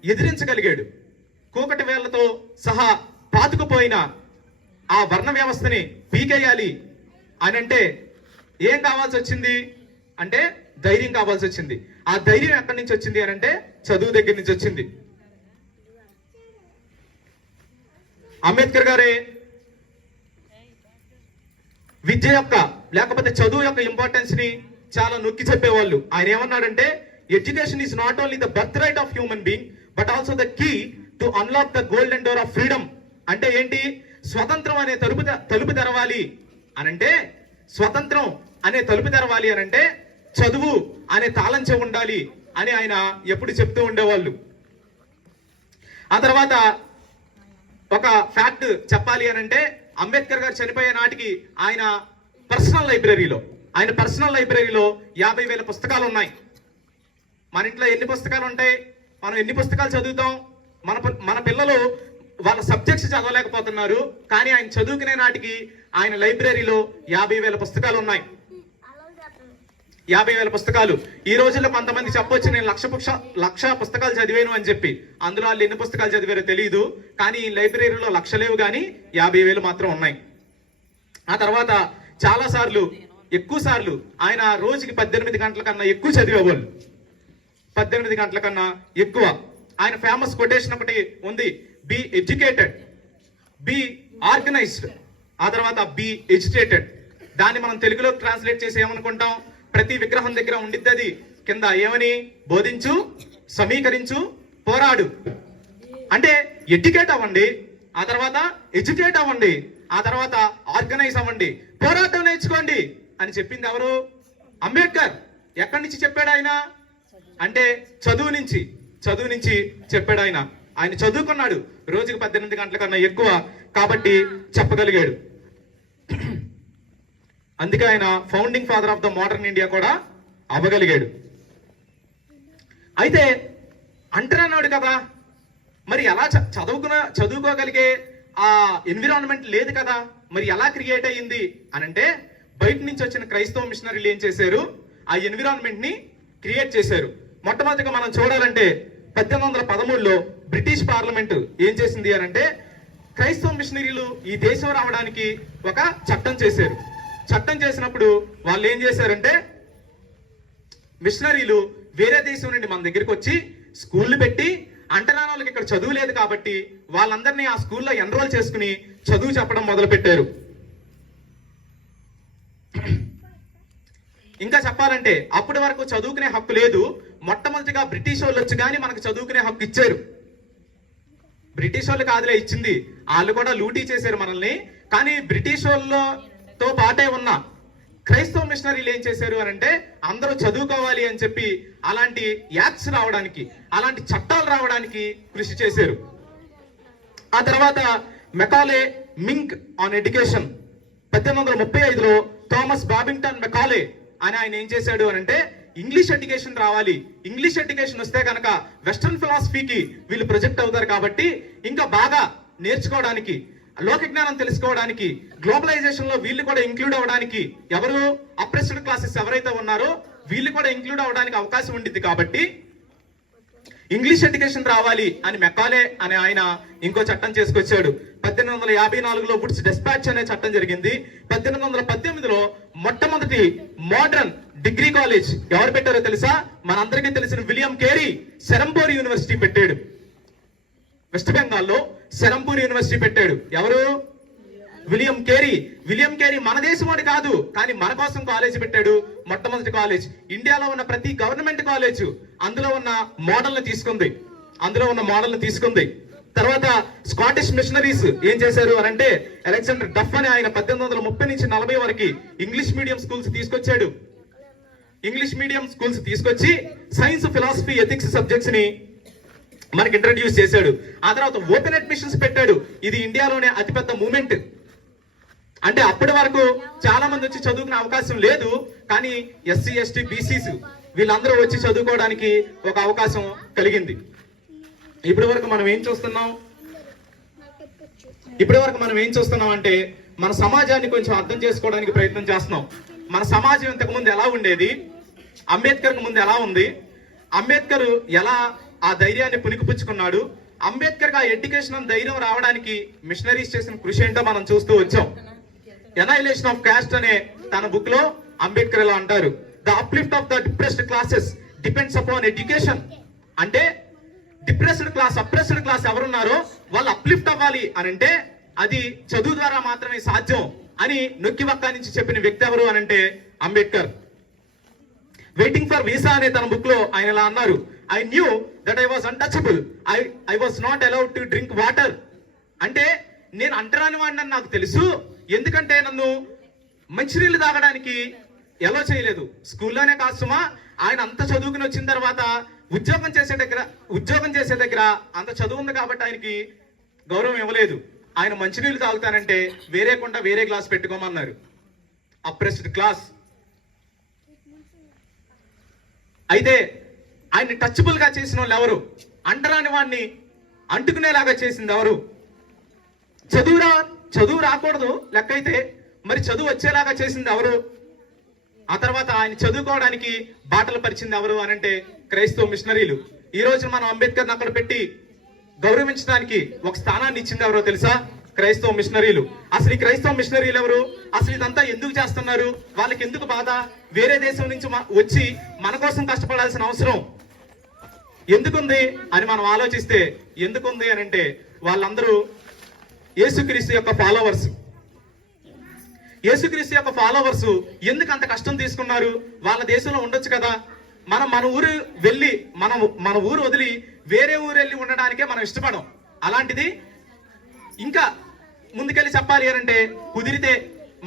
ఎదిరించగలిగాడు. కూకటి వేళ్లతో సహా పాతుకుపోయిన ఆ వర్ణ వ్యవస్థని పీకేయాలి అని అంటే ఏం కావాల్సి వచ్చింది అంటే, ధైర్యం కావాల్సి వచ్చింది. ఆ ధైర్యం ఎక్కడి నుంచి వచ్చింది అని అంటే, చదువు దగ్గర నుంచి వచ్చింది. అంబేద్కర్ గారే విద్య యొక్క, లేకపోతే చదువు యొక్క ఇంపార్టెన్స్ ని చాలా నొక్కి చెప్పేవాళ్ళు. ఆయన ఏమన్నాడంటే, education is not only the birth right of human being but also the key to unlock the golden door of freedom. అంటే ఏంటి? స్వతంత్రం అనే తలుపు తెరవాలి అనంటే, స్వతంత్రం అనే తలుపు తెరవాలి అనంటే చదువు అనే తాళం చెవి ఉండాలి అని ఆయన ఎప్పుడు చెప్తూ ఉండేవాళ్ళు. ఆ తర్వాత ఒక ఫ్యాక్ట్ చెప్పాలి అనంటే, అంబేద్కర్ గారు చనిపోయే నాటికి ఆయన పర్సనల్ లైబ్రరీలో 50,000 పుస్తకాలు ఉన్నాయి. మన ఇంట్లో ఎన్ని పుస్తకాలు ఉంటాయి? మనం ఎన్ని పుస్తకాలు చదువుతాం? మన పిల్లలు వాళ్ళ సబ్జెక్ట్స్ చదవలేకపోతున్నారు. కానీ ఆయన చదువుకునే నాటికి ఆయన లైబ్రరీలో 50,000 పుస్తకాలు ఉన్నాయి. 50,000 పుస్తకాలు. ఈ రోజుల్లో కొంతమంది చెప్పొచ్చు నేను లక్ష పుస్తకాలు చదివాను అని చెప్పి. అందులో వాళ్ళు ఎన్ని పుస్తకాలు చదివారో తెలియదు. కానీ ఈ లైబ్రరీలో 1,00,000 లేవు, కానీ 50,000 మాత్రం ఉన్నాయి. ఆ తర్వాత ఎక్కువ సార్లు ఆయన రోజుకి 18 గంటల కన్నా ఎక్కువ చదివేవాళ్ళు. 18 గంటల కన్నా ఎక్కువ. ఆయన ఫేమస్ కొటేషన్ ఒకటి ఉంది, బీ ఎడ్యుకేటెడ్, బీ ఆర్గనైజ్డ్, ఆ తర్వాత బీ ఎడ్యుకేటెడ్. దాన్ని మనం తెలుగులో ట్రాన్స్లేట్ చేసి ఏమనుకుంటాం, ప్రతి విగ్రహం దగ్గర ఉండిద్ది అది కింద ఏమని, బోధించు, సమీకరించు, పోరాడు. అంటే ఎడ్యుకేట్ అవ్వండి, ఆ తర్వాత ఎడ్యుకేట్ అవ్వండి, ఆ తర్వాత ఆర్గనైజ్ అవ్వండి, పోరాటం నేర్చుకోండి అని చెప్పింది ఎవరు? అంబేద్కర్. ఎక్కడి నుంచి చెప్పాడు ఆయన అంటే చదువు నుంచి చెప్పాడు ఆయన. ఆయన చదువుకున్నాడు, రోజుకి 18 గంటల కన్నా ఎక్కువ, కాబట్టి చెప్పగలిగాడు. అందుకే ఆయన founding father of the modern India కూడా అవ్వగలిగాడు. అయితే అంటరాన్నాడు కదా, మరి ఎలా చదువుకోగలిగే ఆ ఎన్విరాన్మెంట్ లేదు కదా, మరి ఎలా క్రియేట్ అయ్యింది అని అంటే, బయట నుంచి వచ్చిన క్రైస్తవ మిషనరీలు ఏం చేశారు, ఆ ఎన్విరాన్మెంట్ ని క్రియేట్ చేశారు. మొట్టమొదటిగా మనం చూడాలంటే 1813లో బ్రిటిష్ పార్లమెంట్ ఏం చేసింది అని అంటే, క్రైస్తవ మిషనరీలు ఈ దేశం రావడానికి ఒక చట్టం చేశారు. చట్టం చేసినప్పుడు వాళ్ళు ఏం చేశారంటే, మిషనరీలు వేరే దేశం నుండి మన దగ్గరికి వచ్చి స్కూళ్ళు పెట్టి, అంటరాని వాళ్ళకి ఇక్కడ చదువు లేదు కాబట్టి వాళ్ళందరినీ ఆ స్కూల్లో ఎన్రోల్ చేసుకుని చదువు చెప్పడం మొదలు పెట్టారు. ఇంకా చెప్పాలంటే అప్పటి వరకు చదువుకునే హక్కు లేదు. మొట్టమొదటిగా బ్రిటిష్ వాళ్ళు వచ్చి కానీ మనకు చదువుకునే హక్కు ఇచ్చారు. బ్రిటిష్ వాళ్ళు కాదులే ఇచ్చింది, వాళ్ళు కూడా లూటీ చేశారు మనల్ని. కానీ బ్రిటిష్ వాళ్ళతో పాటే ఉన్న క్రైస్తవ మిషనరీలు ఏం చేశారు అని అంటే, అందరూ చదువుకోవాలి అని చెప్పి అలాంటి యాక్ట్స్ రావడానికి, అలాంటి చట్టాలు రావడానికి కృషి చేశారు. ఆ తర్వాత మెకాలే మింక్ ఆన్ ఎడ్యుకేషన్ 1835లో థామస్ బాబింగ్టన్ మెకాలే అని ఆయన ఏం చేశాడు అని అంటే, ఇంగ్లీష్ ఎడ్యుకేషన్ రావాలి, ఇంగ్లీష్ ఎడ్యుకేషన్ వస్తే కనుక వెస్ట్రన్ ఫిలాసఫీకి వీళ్ళు ప్రొజెక్ట్ అవుతారు కాబట్టి ఇంకా బాగా నేర్చుకోవడానికి, లోక జ్ఞానం తెలుసుకోవడానికి, గ్లోబలైజేషన్ లో వీళ్ళు కూడా ఇంక్లూడ్ అవ్వడానికి, ఎవరు అప్రెస్డ్ క్లాసెస్ ఎవరైతే ఉన్నారో వీళ్ళు కూడా ఇంక్లూడ్ అవ్వడానికి అవకాశం ఉండిద్ది కాబట్టి ఇంగ్లీష్ ఎడ్యుకేషన్ రావాలి అని మెకాలే అనే ఆయన ఇంకో చట్టం చేసుకొచ్చాడు. 1854లో వుడ్స్ డిస్పాచ్ అనే చట్టం జరిగింది. 1818లో మొట్టమొదటి మోడర్న్ డిగ్రీ కాలేజ్ ఎవరు పెట్టారో తెలుసా? మనందరికీ తెలిసిన విలియం కేరీ సెరంపూర్ యూనివర్సిటీ పెట్టాడు. వెస్ట్ బెంగాల్లో సెరంపూర్ యూనివర్సిటీ పెట్టాడు. ఎవరు? William Carey. విలియం కేరీ మన దేశం వాడు కాదు, కానీ మన కోసం కాలేజ్ పెట్టాడు. మొట్టమొదటి కాలేజ్ ఇండియాలో ఉన్న ప్రతి గవర్నమెంట్ కాలేజ్ అందులో ఉన్న మోడల్ని తీసుకుంది. తర్వాత స్కాటిష్ మిషనరీస్ ఏం చేశారు అని అంటే, అలెగ్జాండర్ డఫ్ అని ఆయన 1830 నుంచి 40 వరకు ఇంగ్లీష్ మీడియం స్కూల్స్ తీసుకొచ్చాడు. ఇంగ్లీష్ మీడియం స్కూల్స్ తీసుకొచ్చి సైన్స్, ఫిలాసఫీ, ఎథిక్స్ సబ్జెక్ట్స్ ని మనకి ఇంట్రడ్యూస్ చేశాడు. ఆ తర్వాత ఓపెన్ అడ్మిషన్స్ పెట్టాడు. ఇది ఇండియాలోనే అతిపెద్ద మూవ్మెంట్. అంటే అప్పటి వరకు చాలా మంది వచ్చి చదువుకునే అవకాశం లేదు, కానీ ఎస్సీ, ఎస్టీ, బీసీస్ వీళ్ళందరూ వచ్చి చదువుకోవడానికి ఒక అవకాశం కలిగింది. ఇప్పటి వరకు మనం ఏం చూస్తున్నాం అంటే, మన సమాజాన్ని కొంచెం అర్థం చేసుకోవడానికి ప్రయత్నం చేస్తున్నాం. మన సమాజం ఇంతకుముందు ఎలా ఉండేది, అంబేద్కర్ ముందు ఎలా ఉంది, అంబేద్కర్ ఎలా ఆ ధైర్యాన్ని పుణికిపుచ్చుకున్నాడు, అంబేద్కర్ ఆ ఎడ్యుకేషన్ ధైర్యం రావడానికి మిషనరీస్ చేసిన కృషి ఏంటో మనం చూస్తూ వచ్చాం. ఎనైలేషన్ ఆఫ్ కాస్ట్ అనే తన బుక్ లో అంబేద్కర్ ఇలా అంటారు, the uplift of the depressed classes depends upon education. అంటే డిప్రెస్డ్ క్లాస్, అప్రెస్డ్ క్లాస్ ఎవరున్నారో వాళ్ళు అప్లిఫ్ట్ అవ్వాలి అని అంటే అది చదువు ద్వారా మాత్రమే సాధ్యం అని నొక్కి వక్కా నుంచి చెప్పిన వ్యక్తి ఎవరు అని అంటే అంబేద్కర్. వెయిటింగ్ ఫర్ వీసా అనే తన బుక్ లో ఆయన ఇలా అన్నారు, I knew that I was untouchable, I was not allowed to drink water. అంటే నేను అంటరాని వాడిని నాకు తెలుసు, ఎందుకంటే నన్ను మంచినీళ్ళు తాగడానికి ఎలా చేయలేదు. స్కూల్లోనే కాదు సుమా, ఆయన అంత చదువుకుని వచ్చిన తర్వాత ఉద్యోగం చేసే దగ్గర అంత చదువు ఉంది కాబట్టి ఆయనకి గౌరవం ఇవ్వలేదు. ఆయన మంచినీళ్ళు తాగుతానంటే వేరే గ్లాస్ పెట్టుకోమన్నారు. Oppressed class. అయితే ఆయన్ని టచబుల్ గా చేసిన వాళ్ళు ఎవరు? అంటరాని వాడిని అంటుకునేలాగా చేసింది ఎవరు చదువు రాకూడదు లెక్క అయితే, మరి చదువు వచ్చేలాగా చేసింది ఎవరు? ఆ తర్వాత ఆయన చదువుకోవడానికి బాటలు పరిచింది ఎవరు అనంటే క్రైస్తవ మిషనరీలు. ఈ రోజు మనం అంబేద్కర్ని అక్కడ పెట్టి గౌరవించడానికి ఒక స్థానాన్ని ఇచ్చింది ఎవరో తెలుసా? క్రైస్తవ మిషనరీలు. అసలు ఈ క్రైస్తవ మిషనరీలు ఎవరు? అసలు ఇదంతా ఎందుకు చేస్తున్నారు? వాళ్ళకి ఎందుకు బాధ? వేరే దేశం నుంచి వచ్చి మన కోసం కష్టపడాల్సిన అవసరం ఎందుకుంది అని మనం ఆలోచిస్తే ఎందుకుంది అని అంటే వాళ్ళందరూ యేసుక్రీస్తు యొక్క ఫాలోవర్స్. యేసుక్రీస్తు యొక్క ఫాలోవర్స్ ఎందుకు అంత కష్టం తీసుకున్నారు? వాళ్ళ దేశంలో ఉండొచ్చు కదా. మనం మన ఊరు వెళ్ళి మన ఊరు వదిలి వేరే ఊరు వెళ్ళి ఉండడానికే మనం ఇష్టపడం. అలాంటిది ఇంకా ముందుకెళ్ళి చెప్పాలి అని అంటే కుదిరితే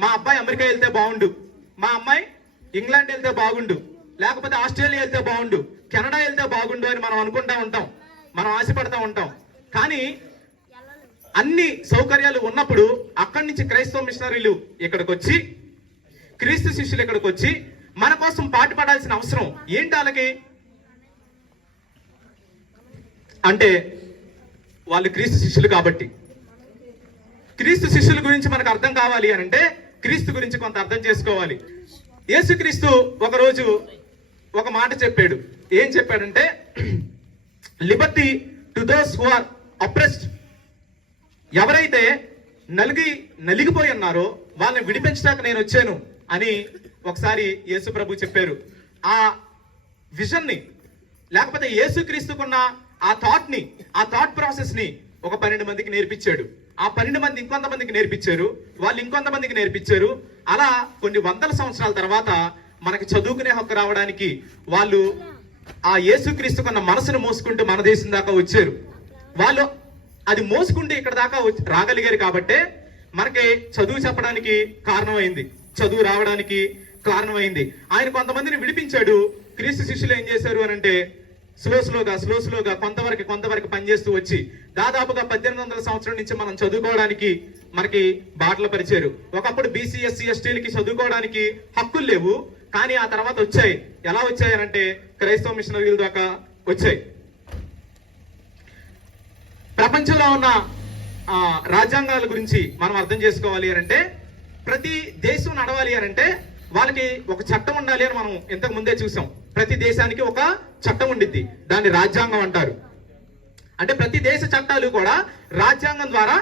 మా అబ్బాయి అమెరికా వెళ్తే బాగుండు, మా అమ్మాయి ఇంగ్లాండ్ వెళ్తే బాగుండు, లేకపోతే ఆస్ట్రేలియా వెళ్తే బాగుండు, కెనడా వెళ్తే బాగుండు అని మనం అనుకుంటా ఉంటాం, మనం ఆశపడతా ఉంటాం. కానీ అన్ని సౌకర్యాలు ఉన్నప్పుడు అక్కడి నుంచి క్రైస్తవ మిషనరీలు ఇక్కడికి వచ్చి, క్రీస్తు శిష్యులు ఇక్కడికి వచ్చి మన కోసం పాటుపడాల్సిన అవసరం ఏంటి వాళ్ళకి? అంటే వాళ్ళు క్రీస్తు శిష్యులు కాబట్టి. క్రీస్తు శిష్యుల గురించి మనకు అర్థం కావాలి అని అంటే క్రీస్తు గురించి కొంత అర్థం చేసుకోవాలి. యేసుక్రీస్తు ఒకరోజు ఒక మాట చెప్పాడు. ఏం చెప్పాడంటే, liberty to those who are oppressed. ఎవరైతే నలిగిపోయి ఉన్నారో వాళ్ళని విడిపించడానికి నేను వచ్చాను అని ఒకసారి యేసు ప్రభు చెప్పారు. ఆ విజన్ ని, లేకపోతే యేసుక్రీస్తుకున్న ఆ థాట్ ప్రాసెస్ ని ఒక 12 మందికి నేర్పించాడు. ఆ 12 మంది ఇంకొంతమందికి నేర్పించారు, వాళ్ళు ఇంకొంతమందికి నేర్పించారు. అలా కొన్ని వందల సంవత్సరాల తర్వాత మనకి చదువుకునే హక్కు రావడానికి వాళ్ళు ఆ యేసుక్రీస్తుకున్న మనసును మోసుకుంటూ మన దేశం దాకా వచ్చారు. వాళ్ళు అది మోసుకుంటూ ఇక్కడ దాకా రాగలిగారు కాబట్టే మనకి చదువు చెప్పడానికి కారణమైంది, చదువు రావడానికి కారణమైంది. ఆయన కొంతమందిని విడిపించాడు. క్రీస్తు శిష్యులు ఏం చేశారు అని అంటే స్లోగా కొంతవరకు పనిచేస్తూ వచ్చి దాదాపుగా 1800 సంవత్సరం నుంచి మనం చదువుకోవడానికి మనకి బాటలు పరిచారు. ఒకప్పుడు బీసీ ఎస్సీ ఎస్టీలకి చదువుకోవడానికి హక్కులు లేవు, కానీ ఆ తర్వాత వచ్చాయి. ఎలా వచ్చాయి అంటే క్రైస్తవ మిషనరీల దాకా వచ్చాయి. ప్రపంచంలో ఉన్న రాజ్యాంగాల గురించి మనం అర్థం చేసుకోవాలి అని అంటే, ప్రతి దేశం నడవాలి అని అంటే వాళ్ళకి ఒక చట్టం ఉండాలి అని మనం ఇంతకు ముందే చూసాం. ప్రతి దేశానికి ఒక చట్టం ఉండిద్ది, దాన్ని రాజ్యాంగం అంటారు. అంటే ప్రతి దేశ చట్టాలు కూడా రాజ్యాంగం ద్వారా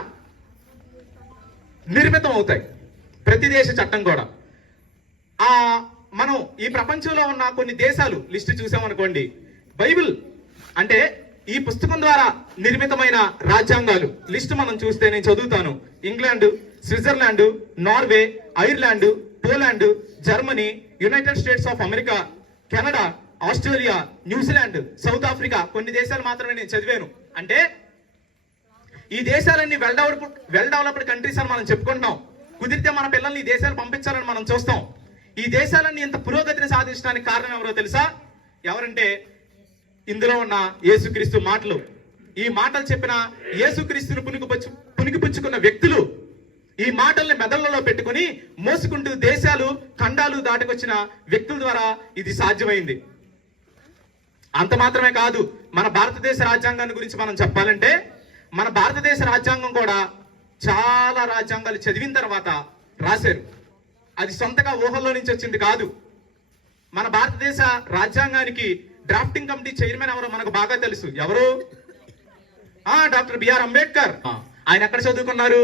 నిర్మితం అవుతాయి. ప్రతి దేశ చట్టం కూడా. మనం ఈ ప్రపంచంలో ఉన్న కొన్ని దేశాలు లిస్టు చూసామనుకోండి, బైబిల్ అంటే ఈ పుస్తకం ద్వారా నిర్మితమైన రాజ్యాంగాలు లిస్టు మనం చూస్తే నేను చదువుతాను. England, Switzerland, Norway, Ireland, Poland, Germany, United states of America, Canada, Australia, New Zealand, south Africa. కొన్ని దేశాలు మాత్రమే నేను చదివాను. అంటే ఈ దేశాలన్నీ వెల్ డెవలప్డ్ కంట్రీస్ అని మనం చెప్పుకుంటున్నాం. కుదిరితే మన పిల్లల్ని ఈ దేశాలు పంపించాలని మనం చూస్తాం. ఈ దేశాలన్నీ ఇంత పురోగతిని సాధించడానికి కారణం ఎవరో తెలుసా? ఎవరంటే ఇందులో ఉన్న యేసుక్రీస్తు మాటలు. ఈ మాటలు చెప్పిన యేసుక్రీస్తును పుణికిపుచ్చుకున్న వ్యక్తులు ఈ మాటల్ని మెదళ్లలో పెట్టుకుని మోసుకుంటూ దేశాలు ఖండాలు దాటుకొచ్చిన వ్యక్తుల ద్వారా ఇది సాధ్యమైంది. అంత మాత్రమే కాదు, మన భారతదేశ రాజ్యాంగాన్ని గురించి మనం చెప్పాలంటే, మన భారతదేశ రాజ్యాంగం కూడా చాలా రాజ్యాంగాలు చదివిన తర్వాత రాశారు. అది సొంతగా ఊహల్లో నుంచి వచ్చింది కాదు. మన భారతదేశ రాజ్యాంగానికి డ్రాఫ్టింగ్ కమిటీ చైర్మన్ ఎవరో మనకు బాగా తెలుసు. ఎవరు? Doctor B R Ambedkar. ఆయన ఎక్కడ చదువుకున్నారు?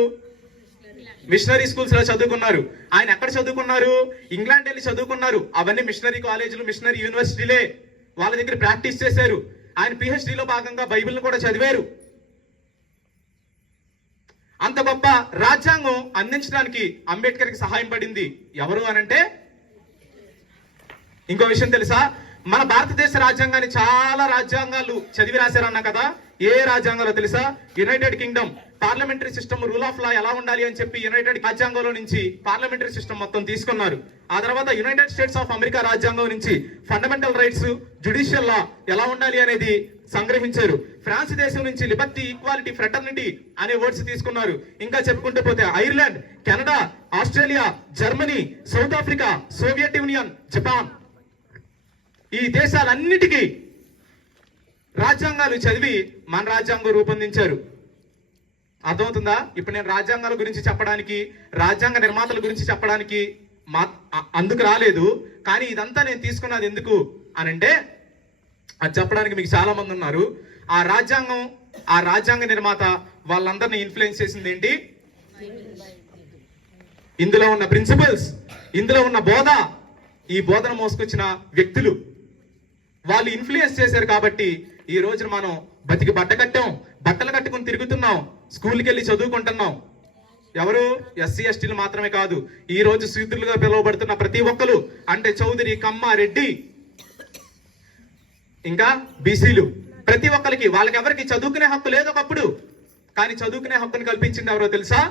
మిషనరీ స్కూల్స్ లో చదువుకున్నారు. ఆయన ఎక్కడ చదువుకున్నారు? ఇంగ్లాండ్ వెళ్ళి చదువుకున్నారు. అవన్నీ మిషనరీ కాలేజీలు, మిషనరీ యూనివర్సిటీలే. వాళ్ళ దగ్గర ప్రాక్టీస్ చేశారు. ఆయన పిహెచ్డీలో భాగంగా బైబిల్ని కూడా చదివారు. అంత గొప్ప రాజ్యాంగం అందించడానికి అంబేద్కర్కి సహాయం పడింది ఎవరు అనంటే, ఇంకో విషయం తెలుసా? మన భారతదేశ రాజ్యాంగాన్ని చాలా రాజ్యాంగాలు చదివి రాశారన్నా కదా. ఏ రాజ్యాంగాలో తెలుసా? United Kingdom parliamentary system, rule of law ఎలా ఉండాలి అని చెప్పి యునైటెడ్ రాజ్యాంగంలో నుంచి పార్లమెంటరీ సిస్టమ్ మొత్తం తీసుకున్నారు. ఆ తర్వాత యునైటెడ్ స్టేట్స్ ఆఫ్ అమెరికా రాజ్యాంగం నుంచి ఫండమెంటల్ రైట్స్, జ్యుడిషియల్ లా ఎలా ఉండాలి అనేది సంగ్రహించారు. ఫ్రాన్స్ దేశం నుంచి లిబర్టీ, ఈక్వాలిటీ, ఫ్రెటర్నిటీ అనే వర్డ్స్ తీసుకున్నారు. ఇంకా చెప్పుకుంటూ పోతే Ireland, Canada, Australia, Germany, south Africa, Soviet union, Japan, ఈ దేశాలన్నిటికీ రాజ్యాంగాలు చదివి మన రాజ్యాంగం రూపొందించారు. అర్థమవుతుందా? ఇప్పుడు నేను రాజ్యాంగాల గురించి చెప్పడానికి, రాజ్యాంగ నిర్మాతల గురించి చెప్పడానికి అందుకు రాలేదు. కానీ ఇదంతా నేను తీసుకున్నది ఎందుకు అనంటే, అది చెప్పడానికి మీకు చాలా మంది ఉన్నారు. ఆ రాజ్యాంగ నిర్మాత వాళ్ళందరినీ ఇన్ఫ్లుయెన్స్ చేసింది ఏంటి? ఇందులో ఉన్న ప్రిన్సిపల్స్, ఇందులో ఉన్న బోధ, ఈ బోధన మోసుకొచ్చిన వ్యక్తులు వాళ్ళు ఇన్ఫ్లుయెన్స్ చేశారు. కాబట్టి ఈ రోజున మనం బతికి బట్టలు కట్టుకుని తిరుగుతున్నాం, స్కూల్కి వెళ్ళి చదువుకుంటున్నాం. ఎవరు? ఎస్సీ ఎస్టీలు మాత్రమే కాదు, ఈ రోజు శూద్రులుగా పిలువబడుతున్న ప్రతి ఒక్కరు, అంటే చౌదరి, కమ్మ, రెడ్డి, ఇంకా బీసీలు, ప్రతి ఒక్కరికి, వాళ్ళకి ఎవరికి చదువుకునే హక్కు లేదు ఒకప్పుడు. కానీ చదువుకునే హక్కును కల్పించింది ఎవరో తెలుసా?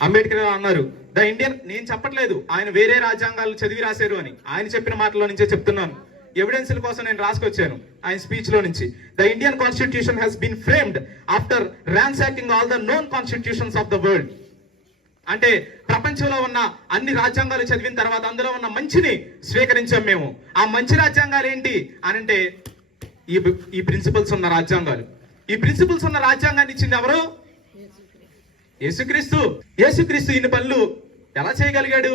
అంబేద్కర్ అన్నారు ద ఇండియన్, నేను చెప్పట్లేదు ఆయన వేరే రాజ్యాంగాలు చదివి రాశారు అని, ఆయన చెప్పిన మాటలో నుంచే చెప్తున్నాను. ఎవిడెన్స్ల కోసం నేను రాసుకొచ్చాను ఆయన స్పీచ్ లో నుంచి. The Indian constitution has been framed after ransacking all the known constitutions of the world. అంటే ప్రపంచంలో ఉన్న అన్ని రాజ్యాంగాలు చదివిన తర్వాత అందులో ఉన్న మంచిని స్వీకరించాం మేము. ఆ మంచి రాజ్యాంగాలు ఏంటి అనంటే ఈ ప్రిన్సిపల్స్ ఉన్న రాజ్యాంగాలు. ఈ ప్రిన్సిపల్స్ ఉన్న రాజ్యాంగాన్ని ఇచ్చింది ఎవరు? యేసుక్రీస్తు. యేసుక్రీస్తు ఇన్ని పనులు ఎలా చేయగలిగాడు?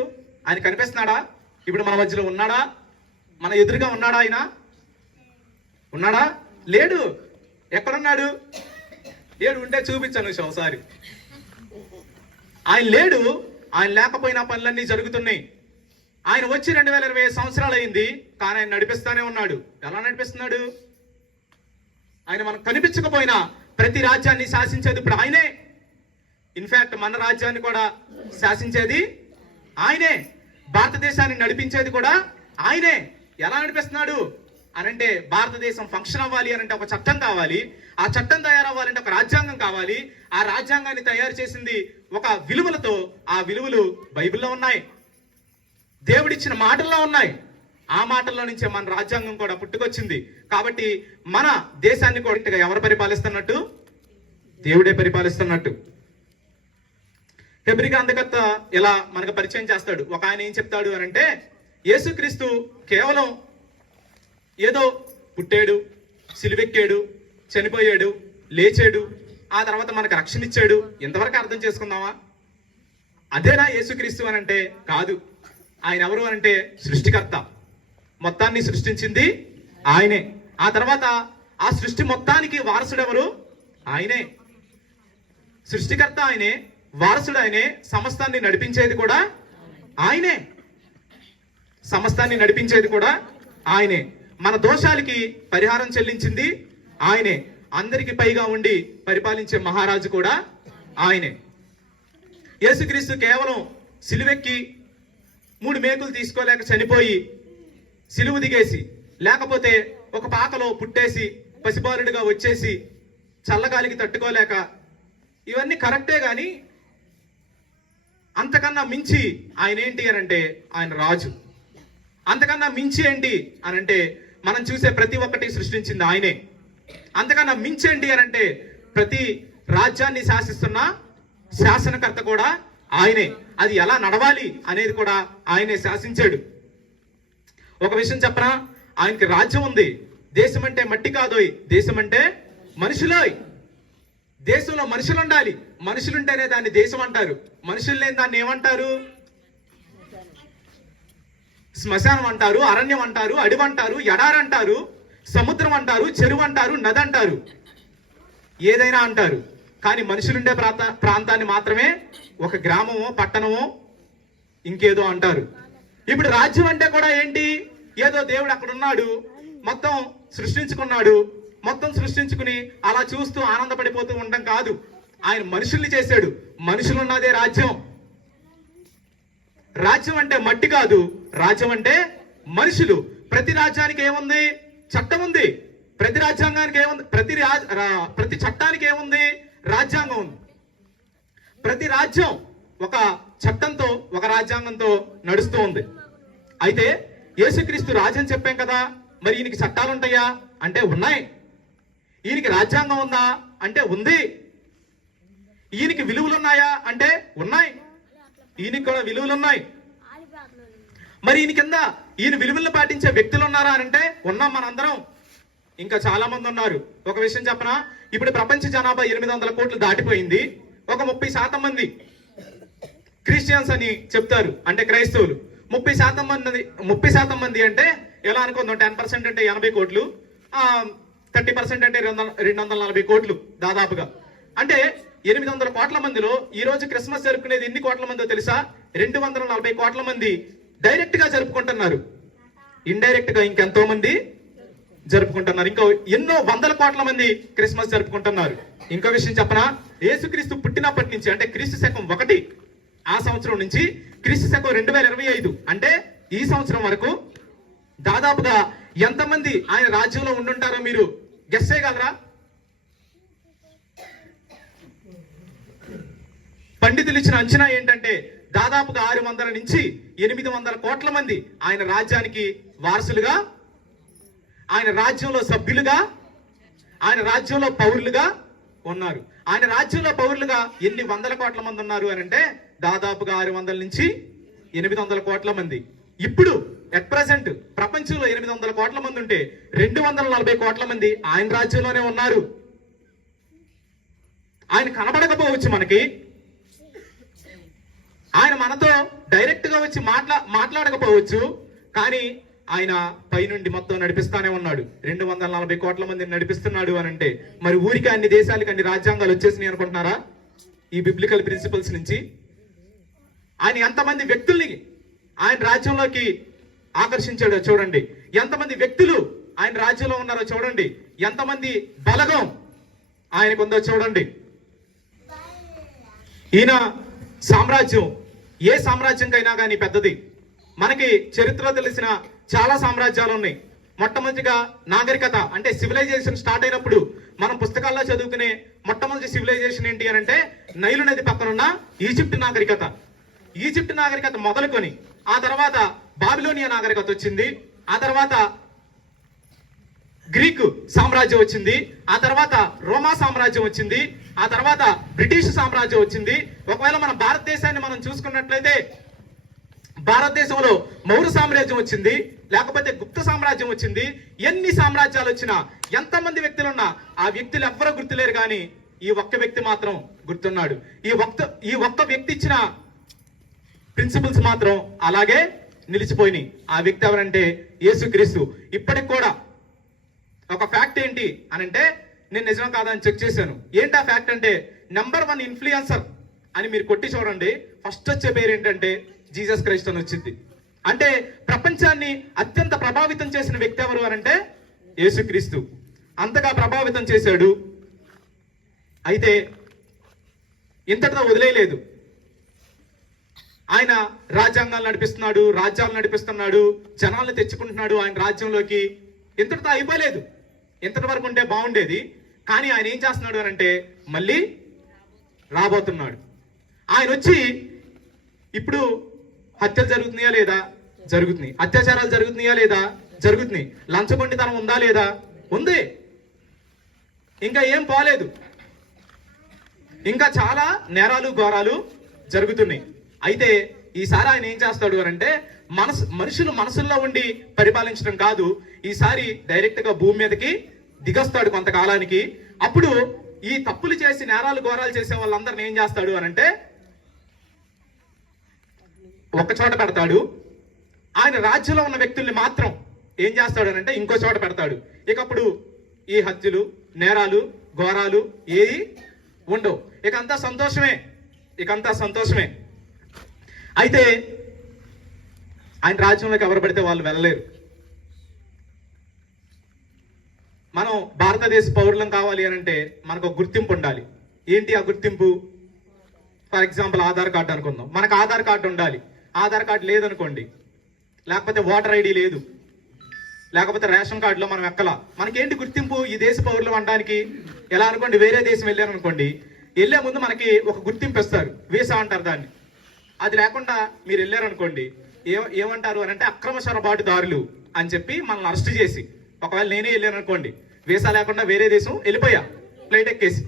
ఆయన కనిపిస్తున్నాడా? ఇప్పుడు మన మధ్యలో ఉన్నాడా? మన ఎదురుగా ఉన్నాడా? ఆయన ఉన్నాడా? లేడు. ఎక్కడున్నాడు? లేడు. ఉంటే చూపించాను ఒకసారి. ఆయన లేడు. ఆయన లేకపోయినా పనులన్నీ జరుగుతున్నాయి. ఆయన వచ్చి 2020 సంవత్సరాలు అయింది, కానీ ఆయన నడిపిస్తానే ఉన్నాడు. ఎలా నడిపిస్తున్నాడు? ఆయన మనకు కనిపించకపోయినా ప్రతి రాజ్యాన్ని శాసించేది ఇప్పుడు ఆయనే. ఇన్ఫాక్ట్ మన రాజ్యాన్ని కూడా శాసించేది ఆయనే, భారతదేశాన్ని నడిపించేది కూడా ఆయనే. ఎలా నడిపిస్తున్నాడు అనంటే, భారతదేశం ఫంక్షన్ అవ్వాలి అనంటే ఒక చట్టం కావాలి, ఆ చట్టం తయారవ్వాలంటే ఒక రాజ్యాంగం కావాలి. ఆ రాజ్యాంగాన్ని తయారు చేసింది ఒక విలువలతో, ఆ విలువలు బైబిల్లో ఉన్నాయి, దేవుడిచ్చిన మాటల్లో ఉన్నాయి. ఆ మాటల్లో నుంచే మన రాజ్యాంగం కూడా పుట్టుకొచ్చింది. కాబట్టి మన దేశాన్ని కూడా ఎవరు పరిపాలిస్తున్నట్టు? దేవుడే పరిపాలిస్తున్నట్టు. హెబ్రీ గ్రంథకర్త ఇలా మనకు పరిచయం చేస్తాడు. ఒక ఆయన ఏం చెప్తాడు అనంటే, యేసుక్రీస్తు కేవలం ఏదో పుట్టాడు, సిలువెక్కాడు, చనిపోయాడు, లేచాడు, ఆ తర్వాత మనకు రక్షణ ఇచ్చాడు, ఇంతవరకు అర్థం చేసుకుందామా? అదేనా యేసుక్రీస్తు అనంటే కాదు. ఆయన ఎవరు అనంటే సృష్టికర్త. మొత్తాన్ని సృష్టించింది ఆయనే. ఆ తర్వాత ఆ సృష్టి మొత్తానికి వారసుడు ఎవరు? ఆయనే. సృష్టికర్త ఆయనే, వారసుడు ఆయనే, సమస్తాన్ని నడిపించేది కూడా ఆయనే. సమస్తాన్ని నడిపించేది కూడా ఆయనే. మన దోషాలకి పరిహారం చెల్లించింది ఆయనే. అందరికి పైగా ఉండి పరిపాలించే మహారాజు కూడా ఆయనే. యేసుక్రీస్తు కేవలం సిలువెక్కి 3 మేకులు తీసుకోలేక చనిపోయి, సిలువు దిగేసి, లేకపోతే ఒక పాకలో పుట్టేసి పసిబాలుడిగా వచ్చేసి చల్లగాలికి తట్టుకోలేక, ఇవన్నీ కరెక్టే. కానీ అంతకన్నా మించి ఆయన ఏంటి అనంటే ఆయన రాజు. అంతకన్నా మించి ఏంటి అనంటే మనం చూసే ప్రతి ఒక్కటి సృష్టించింది ఆయనే. అంతకన్నా మించి ఏంటి అనంటే ప్రతి రాజ్యాన్ని శాసిస్తున్న శాసనకర్త కూడా ఆయనే. అది ఎలా నడవాలి అనేది కూడా ఆయనే శాసించాడు. ఒక విషయం చెప్పనా, ఆయనకి రాజ్యం ఉంది. దేశం అంటే మట్టి కాదోయ్, దేశం అంటే మనుషులోయ్. దేశంలో మనుషులు ఉండాలి. మనుషులుంటేనే దాన్ని దేశం అంటారు. మనుషులు లేని దాన్ని ఏమంటారు? శ్మశానం అంటారు, అరణ్యం అంటారు, అడవి అంటారు, ఎడారి అంటారు, సముద్రం అంటారు, చెరువు అంటారు, నది అంటారు, ఏదైనా అంటారు. కానీ మనుషులుండే ప్రాంతాన్ని మాత్రమే ఒక గ్రామమో పట్టణమో ఇంకేదో అంటారు. ఇప్పుడు రాజ్యం అంటే కూడా ఏంటి? ఏదో దేవుడు అక్కడ ఉన్నాడు, మొత్తం సృష్టించుకున్నాడు, మొత్తం సృష్టించుకుని అలా చూస్తూ ఆనందపడిపోతూ ఉండడం కాదు. ఆయన మనుషుల్ని చేశాడు. మనుషులున్నదే రాజ్యం. రాజ్యం అంటే మట్టి కాదు, రాజ్యం అంటే మనుషులు. ప్రతి రాజ్యానికి ఏముంది? చట్టం ఉంది. ప్రతి రాజ్యాంగానికి ఏముంది? ప్రతి చట్టానికి ఏముంది? రాజ్యాంగం ఉంది. ప్రతి రాజ్యం ఒక చట్టంతో, ఒక రాజ్యాంగంతో నడుస్తూ ఉంది. అయితే యేసుక్రీస్తు రాజ్యం చెప్పాం కదా, మరి ఈయనకి చట్టాలు ఉంటాయా అంటే ఉన్నాయి. ఈయనకి రాజ్యాంగం ఉందా అంటే ఉంది. ఈయనకి విలువలు ఉన్నాయా అంటే ఉన్నాయి. ఈయనకి కూడా విలువలు ఉన్నాయి. మరి ఈయన కింద ఈయన విలువలను పాటించే వ్యక్తులు ఉన్నారా అంటే ఉన్నాం మనందరం. ఇంకా చాలా మంది ఉన్నారు. ఒక విషయం చెప్పనా, ఇప్పుడు ప్రపంచ జనాభా 800 కోట్లు దాటిపోయింది. ఒక 30% మంది క్రిస్టియన్స్ అని చెప్తారు, అంటే క్రైస్తవులు. 30% మంది అంటే ఎలా అనుకుందాం, 10% అంటే 80 కోట్లు, 30% అంటే 240 కోట్లు దాదాపుగా. అంటే 800 కోట్ల మందిలో ఈ రోజు క్రిస్మస్ జరుపుకునేది ఎన్ని కోట్ల మందో తెలుసా? 240 కోట్ల మంది డైరెక్ట్ గా జరుపుకుంటున్నారు. ఇండైరెక్ట్ గా ఇంకెంతో మంది జరుపుకుంటున్నారు. ఇంకో ఎన్నో వందల కోట్ల మంది క్రిస్మస్ జరుపుకుంటున్నారు. ఇంకో విషయం చెప్పనా, యేసుక్రీస్తు పుట్టినప్పటి నుంచి అంటే క్రీస్తు శకం 1 ఆ సంవత్సరం నుంచి క్రీస్తు శకం 2025 అంటే ఈ సంవత్సరం వరకు దాదాపుగా ఎంతమంది ఆయన రాజ్యంలో ఉండుంటారో మీరు గెస్ చేయగలరా? పండితులు ఇచ్చిన అంచనా ఏంటంటే దాదాపుగా 600 నుంచి 800 కోట్ల మంది ఆయన రాజ్యానికి వారసులుగా, ఆయన రాజ్యంలో సభ్యులుగా, ఆయన రాజ్యంలో పౌరులుగా ఉన్నారు. ఆయన రాజ్యంలో పౌరులుగా ఎన్ని వందల కోట్ల మంది ఉన్నారు అని అంటే దాదాపుగా 600 నుంచి 800 కోట్ల మంది. ఇప్పుడు ఎట్ ప్రెసెంట్ ప్రపంచంలో 800 కోట్ల మంది ఉంటే 240 కోట్ల మంది ఆయన రాజ్యంలోనే ఉన్నారు. ఆయన కనబడకపోవచ్చు మనకి, ఆయన మనతో డైరెక్ట్ గా వచ్చి మాట్లాడకపోవచ్చు, కానీ ఆయన పైనుండి మొత్తం నడిపిస్తానే ఉన్నాడు. 240 కోట్ల మందిని నడిపిస్తున్నాడు అని అంటే మరి ఊరికి అన్ని దేశాలకి అన్ని రాజ్యాంగాలు వచ్చేసినాయి అనుకుంటున్నారా? ఈ బిబ్లికల్ ప్రిన్సిపల్స్ నుంచి ఆయన ఎంతమంది వ్యక్తుల్ని ఆయన రాజ్యంలోకి ఆకర్షించాడో చూడండి. ఎంతమంది వ్యక్తులు ఆయన రాజ్యంలో ఉన్నారో చూడండి. ఎంతమంది బలగం ఆయనకు ఉందో చూడండి. ఈయన సామ్రాజ్యం ఏ సామ్రాజ్యంకైనా కానీ పెద్దది. మనకి చరిత్రలో తెలిసిన చాలా సామ్రాజ్యాలు ఉన్నాయి. మొట్టమొదటిగా నాగరికత అంటే సివిలైజేషన్ స్టార్ట్ అయినప్పుడు మనం పుస్తకాల్లో చదువుకునే మొట్టమొదటి సివిలైజేషన్ ఏంటి అని అంటే నైలు నది పక్కనున్న ఈజిప్ట్ నాగరికత. ఈజిప్ట్ నాగరికత మొదలుకొని ఆ తర్వాత బాబిలోనియా నాగరికత వచ్చింది, ఆ తర్వాత గ్రీకు సామ్రాజ్యం వచ్చింది, ఆ తర్వాత రోమా సామ్రాజ్యం వచ్చింది, ఆ తర్వాత బ్రిటిష్ సామ్రాజ్యం వచ్చింది. ఒకవేళ మన భారతదేశాన్ని మనం చూసుకున్నట్లయితే భారతదేశంలో మౌర్య సామ్రాజ్యం వచ్చింది, లేకపోతే గుప్త సామ్రాజ్యం వచ్చింది. ఎన్ని సామ్రాజ్యాలు వచ్చినా ఎంతమంది వ్యక్తులున్నా ఆ వ్యక్తులు ఎవ్వరూ గుర్తులేరు, కానీ ఈ ఒక్క వ్యక్తి మాత్రం గుర్తున్నాడు. ఈ ఒక్క వ్యక్తి ఇచ్చిన ప్రిన్సిపల్స్ మాత్రం అలాగే నిలిచిపోయినాయి. ఆ వ్యక్తి ఎవరంటే యేసుక్రీస్తు. ఇప్పటికి కూడా ఒక ఫ్యాక్ట్ ఏంటి అని అంటే నేను నిజం కాదని చెక్ చేశాను. ఏంటి ఆ ఫ్యాక్ట్ అంటే నెంబర్ 1 ఇన్ఫ్లుయెన్సర్ అని మీరు కొట్టి చూడండి, ఫస్ట్ వచ్చే పేరు ఏంటంటే జీసస్ క్రైస్ట్ అని వచ్చింది. అంటే ప్రపంచాన్ని అత్యంత ప్రభావితం చేసిన వ్యక్తి ఎవరు అని అంటే యేసుక్రీస్తు. అంతగా ప్రభావితం చేశాడు. అయితే ఇంతటితో వదిలేయలేదు. ఆయన రాజ్యాంగాలు నడిపిస్తున్నాడు, రాజ్యాలు నడిపిస్తున్నాడు, జనాలను తెచ్చుకుంటున్నాడు ఆయన రాజ్యంలోకి. ఇంతటితో అయిపోలేదు. ఇంతటి వరకు ఉంటే బాగుండేది, కానీ ఆయన ఏం చేస్తున్నాడు అని అంటే మళ్ళీ రాబోతున్నాడు. ఆయన వచ్చి ఇప్పుడు హత్యలు జరుగుతున్నాయా లేదా? జరుగుతున్నాయి. అత్యాచారాలు జరుగుతున్నాయా లేదా? జరుగుతున్నాయి. లంచగొండితనం ఉందా లేదా? ఉంది. ఇంకా ఏం పోలేదు. ఇంకా చాలా నేరాలు ఘోరాలు జరుగుతున్నాయి. అయితే ఈసారి ఆయన ఏం చేస్తాడు అని అంటే మనుషులు మనసుల్లో ఉండి పరిపాలించడం కాదు, ఈసారి డైరెక్ట్ గా భూమి మీదకి దిగొస్తాడు కొంతకాలానికి. అప్పుడు ఈ తప్పులు చేసి నేరాలు ఘోరాలు చేసే వాళ్ళందరిని ఏం చేస్తాడు అని అంటే ఒక చోట పెడతాడు. ఆయన రాజ్యంలో ఉన్న వ్యక్తుల్ని మాత్రం ఏం చేస్తాడు అని అంటే ఇంకో చోట పెడతాడు. ఇక అప్పుడు ఈ హత్యలు నేరాలు ఘోరాలు ఏవి ఉండవు. ఇక అంతా సంతోషమే. అయితే ఆయన రాజ్యంలోకి ఎవరు పడితే వాళ్ళు వెళ్ళలేరు. మనం భారతదేశ పౌరులం కావాలి అని అంటే మనకు ఒక గుర్తింపు ఉండాలి. ఏంటి ఆ గుర్తింపు? ఫర్ ఎగ్జాంపుల్ ఆధార్ కార్డు అనుకుందాం. మనకు ఆధార్ కార్డు ఉండాలి. ఆధార్ కార్డు లేదనుకోండి, లేకపోతే ఓటర్ ఐడి లేదు, లేకపోతే రేషన్ కార్డులో మనం ఎక్కలా, మనకేంటి గుర్తింపు? ఈ దేశ పౌరులు అనడానికి. ఎలా అనుకోండి, వేరే దేశం వెళ్ళారనుకోండి, వెళ్ళే ముందు మనకి ఒక గుర్తింపు ఇస్తారు, వీసా అంటారు దాన్ని. అది లేకుండా మీరు వెళ్ళారనుకోండి ఏమంటారు అని అంటే అక్రమ చొరబాటుదారులు అని చెప్పి మనల్ని అరెస్ట్ చేసి, ఒకవేళ నేనే వెళ్ళాను అనుకోండి వీసా లేకుండా వేరే దేశం వెళ్ళిపోయా ఫ్లైట్ ఎక్కేసి,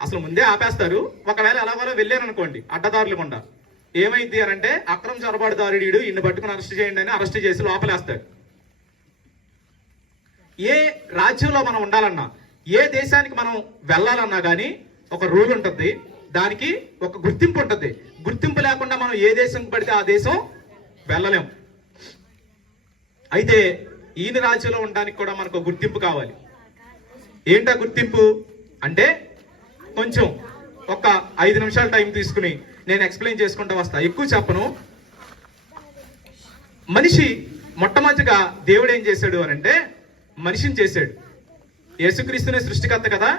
అసలు ముందే ఆపేస్తారు. ఒకవేళ ఎలాగోలా వెళ్ళారు అనుకోండి అడ్డదారులు గుండా, ఏమైంది అని అంటే అక్రమ చొరబాటుదారుడు ఇన్ని పట్టుకుని అరెస్ట్ చేయండి అని అరెస్ట్ చేసి లోపలేస్తాడు. ఏ రాజ్యంలో మనం ఉండాలన్నా, ఏ దేశానికి మనం వెళ్ళాలన్నా కానీ ఒక రూల్ ఉంటుంది, దానికి ఒక గుర్తింపు ఉంటుంది. గుర్తింపు లేకుండా మనం ఏ దేశం పడితే ఆ దేశం వెళ్ళలేం. అయితే ఈయన రాజ్యంలో ఉండడానికి కూడా మనకు గుర్తింపు కావాలి. ఏంటా గుర్తింపు అంటే, కొంచెం ఒక 5 నిమిషాలు టైం తీసుకుని నేను ఎక్స్ప్లెయిన్ చేసుకుంటూ వస్తా, ఎక్కువ చెప్పను. మనిషి మొట్టమొదటిగా దేవుడు ఏం చేశాడు అని అంటే మనిషిని చేశాడు. యేసుక్రీస్తునే సృష్టికర్త కదా,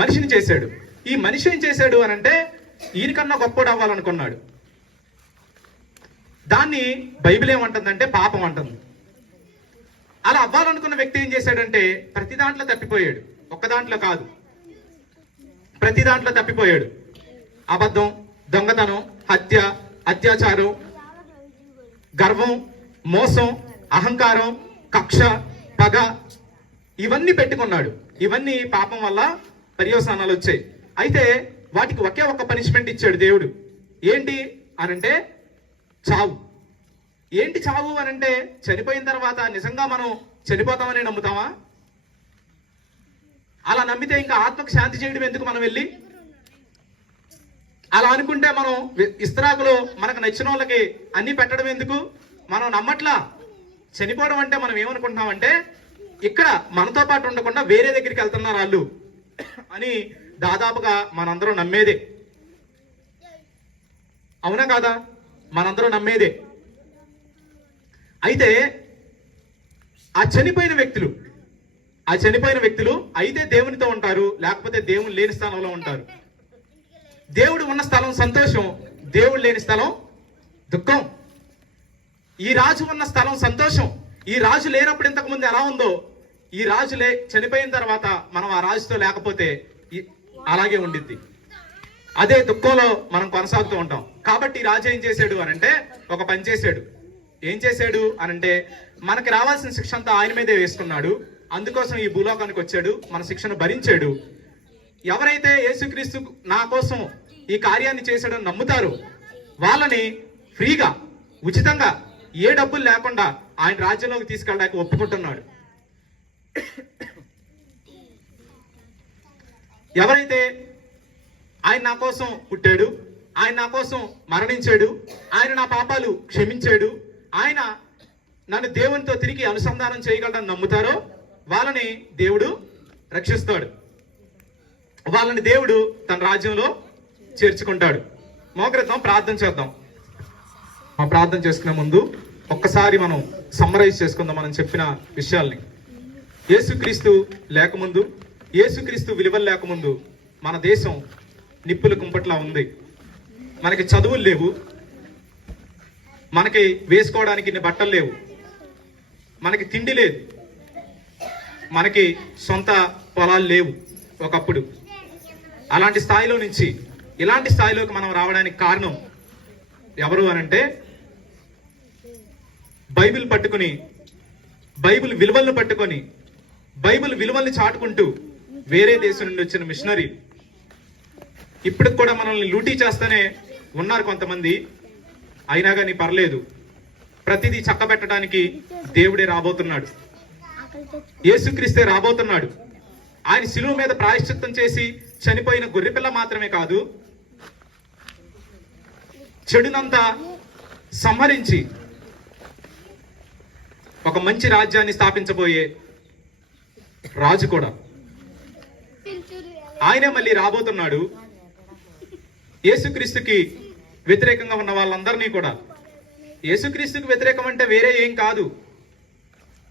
మనిషిని చేశాడు. ఈ మనిషి ఏం చేశాడు అని అంటే ఈయనకన్నా గొప్పడు అవ్వాలనుకున్నాడు. దాన్ని బైబిల్ ఏమంటుందంటే పాపం అంటుంది. అలా అవ్వాలనుకున్న వ్యక్తి ఏం చేశాడంటే ప్రతి దాంట్లో తప్పిపోయాడు. ఒక్క దాంట్లో కాదు, ప్రతి దాంట్లో తప్పిపోయాడు. అబద్ధం, దొంగతనం, హత్య, అత్యాచారం, గర్వం, మోసం, అహంకారం, కక్ష, పగ, ఇవన్నీ పెట్టుకున్నాడు. ఇవన్నీ పాపం వల్ల పర్యవసానాలు వచ్చాయి. అయితే వాటికి ఒకే ఒక్క పనిష్మెంట్ ఇచ్చాడు దేవుడు. ఏంటి అనంటే చావు. ఏంటి చావు అనంటే చనిపోయిన తర్వాత నిజంగా మనం చనిపోతామని నమ్ముతామా? అలా నమ్మితే ఇంకా ఆత్మకు శాంతి చేయడం ఎందుకు మనం వెళ్ళి? అలా అనుకుంటే మనం ఇస్తరాకులో మనకు నచ్చిన వాళ్ళకి అన్ని పెట్టడం ఎందుకు? మనం నమ్మట్లా. చనిపోవడం అంటే మనం ఏమనుకుంటున్నామంటే ఇక్కడ మనతో పాటు ఉండకుండా వేరే దగ్గరికి వెళ్తున్నారు వాళ్ళు అని దాదాపుగా మనందరం నమ్మేదే. అవునా కాదా? మనందరం నమ్మేదే. అయితే ఆ చనిపోయిన వ్యక్తులు అయితే దేవునితో ఉంటారు, లేకపోతే దేవుని లేని స్థలంలో ఉంటారు. దేవుడు ఉన్న స్థలం సంతోషం, దేవుడు లేని స్థలం దుఃఖం. ఈ రాజు ఉన్న స్థలం సంతోషం. ఈ రాజు లేనప్పుడు ఇంతకు ముందు ఎలా ఉందో, ఈ రాజు చనిపోయిన తర్వాత మనం ఆ రాజుతో లేకపోతే అలాగే ఉండిద్ది. అదే దుఃఖంలో మనం కొనసాగుతూ ఉంటాం. కాబట్టి ఈ రాజు ఏం చేశాడు అనంటే ఒక పని చేశాడు. ఏం చేశాడు అనంటే మనకి రావాల్సిన శిక్ష అంతా ఆయన మీదే వేసుకున్నాడు. అందుకోసం ఈ భూలోకానికి వచ్చాడు, మన శిక్షను భరించాడు. ఎవరైతే యేసుక్రీస్తు నా కోసం ఈ కార్యాన్ని చేశాడని నమ్ముతారో వాళ్ళని ఫ్రీగా, ఉచితంగా, ఏ డబ్బులు లేకుండా ఆయన రాజ్యంలోకి తీసుకెళ్ళడానికి ఒప్పుకుంటున్నాడు. ఎవరైతే ఆయన నా కోసం పుట్టాడు, ఆయన నా కోసం మరణించాడు, ఆయన నా పాపాలు క్షమించాడు, ఆయన నన్ను దేవునితో తిరిగి అనుసంధానం చేయగలడని నమ్ముతారో వాళ్ళని దేవుడు రక్షిస్తాడు. వాళ్ళని దేవుడు తన రాజ్యంలో చేర్చుకుంటాడు. మోకరిద్దాం, ప్రార్థన చేద్దాం. మా ప్రార్థన చేసుకునే ముందు ఒక్కసారి మనం సమ్మరైజ్ చేసుకుందాం మనం చెప్పిన విషయాల్ని. యేసుక్రీస్తు లేకముందు, యేసుక్రీస్తు విలువలు లేకముందు మన దేశం నిప్పుల కుంపట్లా ఉంది. మనకి చదువులు లేవు, మనకి వేసుకోవడానికి ఇన్ని బట్టలు లేవు, మనకి తిండి లేదు, మనకి సొంత పొలాలు లేవు ఒకప్పుడు. అలాంటి స్థాయిలో నుంచి ఇలాంటి స్థాయిలోకి మనం రావడానికి కారణం ఎవరు అనంటే బైబిల్ పట్టుకుని, బైబిల్ విలువలను పట్టుకొని, బైబిల్ విలువల్ని చాటుకుంటూ వేరే దేశం నుండి వచ్చిన మిషనరీ. ఇప్పటికి కూడా మనల్ని లూటీ చేస్తూనే ఉన్నారు కొంతమంది. అయినా కానీ పర్లేదు, ప్రతిదీ చక్కబెట్టడానికి దేవుడే రాబోతున్నాడు, యేసుక్రీస్తే రాబోతున్నాడు. ఆయన శిలువ మీద ప్రాయశ్చిత్తం చేసి చనిపోయిన గొర్రెపిల్ల మాత్రమే కాదు, చెడునంతా సంహరించి ఒక మంచి రాజ్యాన్ని స్థాపించబోయే రాజు కూడా ఆయనే మళ్ళీ రాబోతున్నాడు. యేసుక్రీస్తుకి వ్యతిరేకంగా ఉన్న వాళ్ళందరినీ కూడా, యేసుక్రీస్తుకి వ్యతిరేకం అంటే వేరే ఏం కాదు,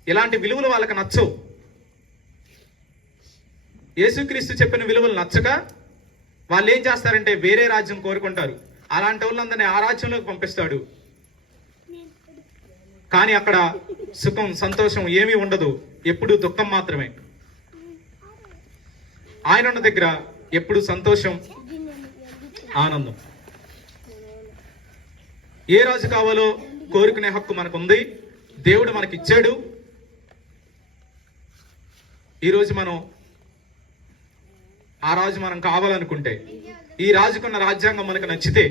ఇలాంటి విలువలు వాళ్ళకి నచ్చవు. యేసుక్రీస్తు చెప్పిన విలువలు నచ్చక వాళ్ళు ఏం చేస్తారంటే వేరే రాజ్యం కోరుకుంటారు. అలాంటి వాళ్ళందరినీ ఆ రాజ్యంలోకి పంపిస్తాడు. కానీ అక్కడ సుఖం, సంతోషం ఏమీ ఉండదు, ఎప్పుడు దుఃఖం మాత్రమే. ఆయన ఉన్న దగ్గర ఎప్పుడు సంతోషం, ఆనందం. ఏ రాజు కావాలో కోరుకునే హక్కు మనకుంది, దేవుడు మనకిచ్చాడు. ఈరోజు మనం ఆ రాజు మనం కావాలనుకుంటే, ఈ రాజుకున్న రాజ్యాంగం మనకు నచ్చితే,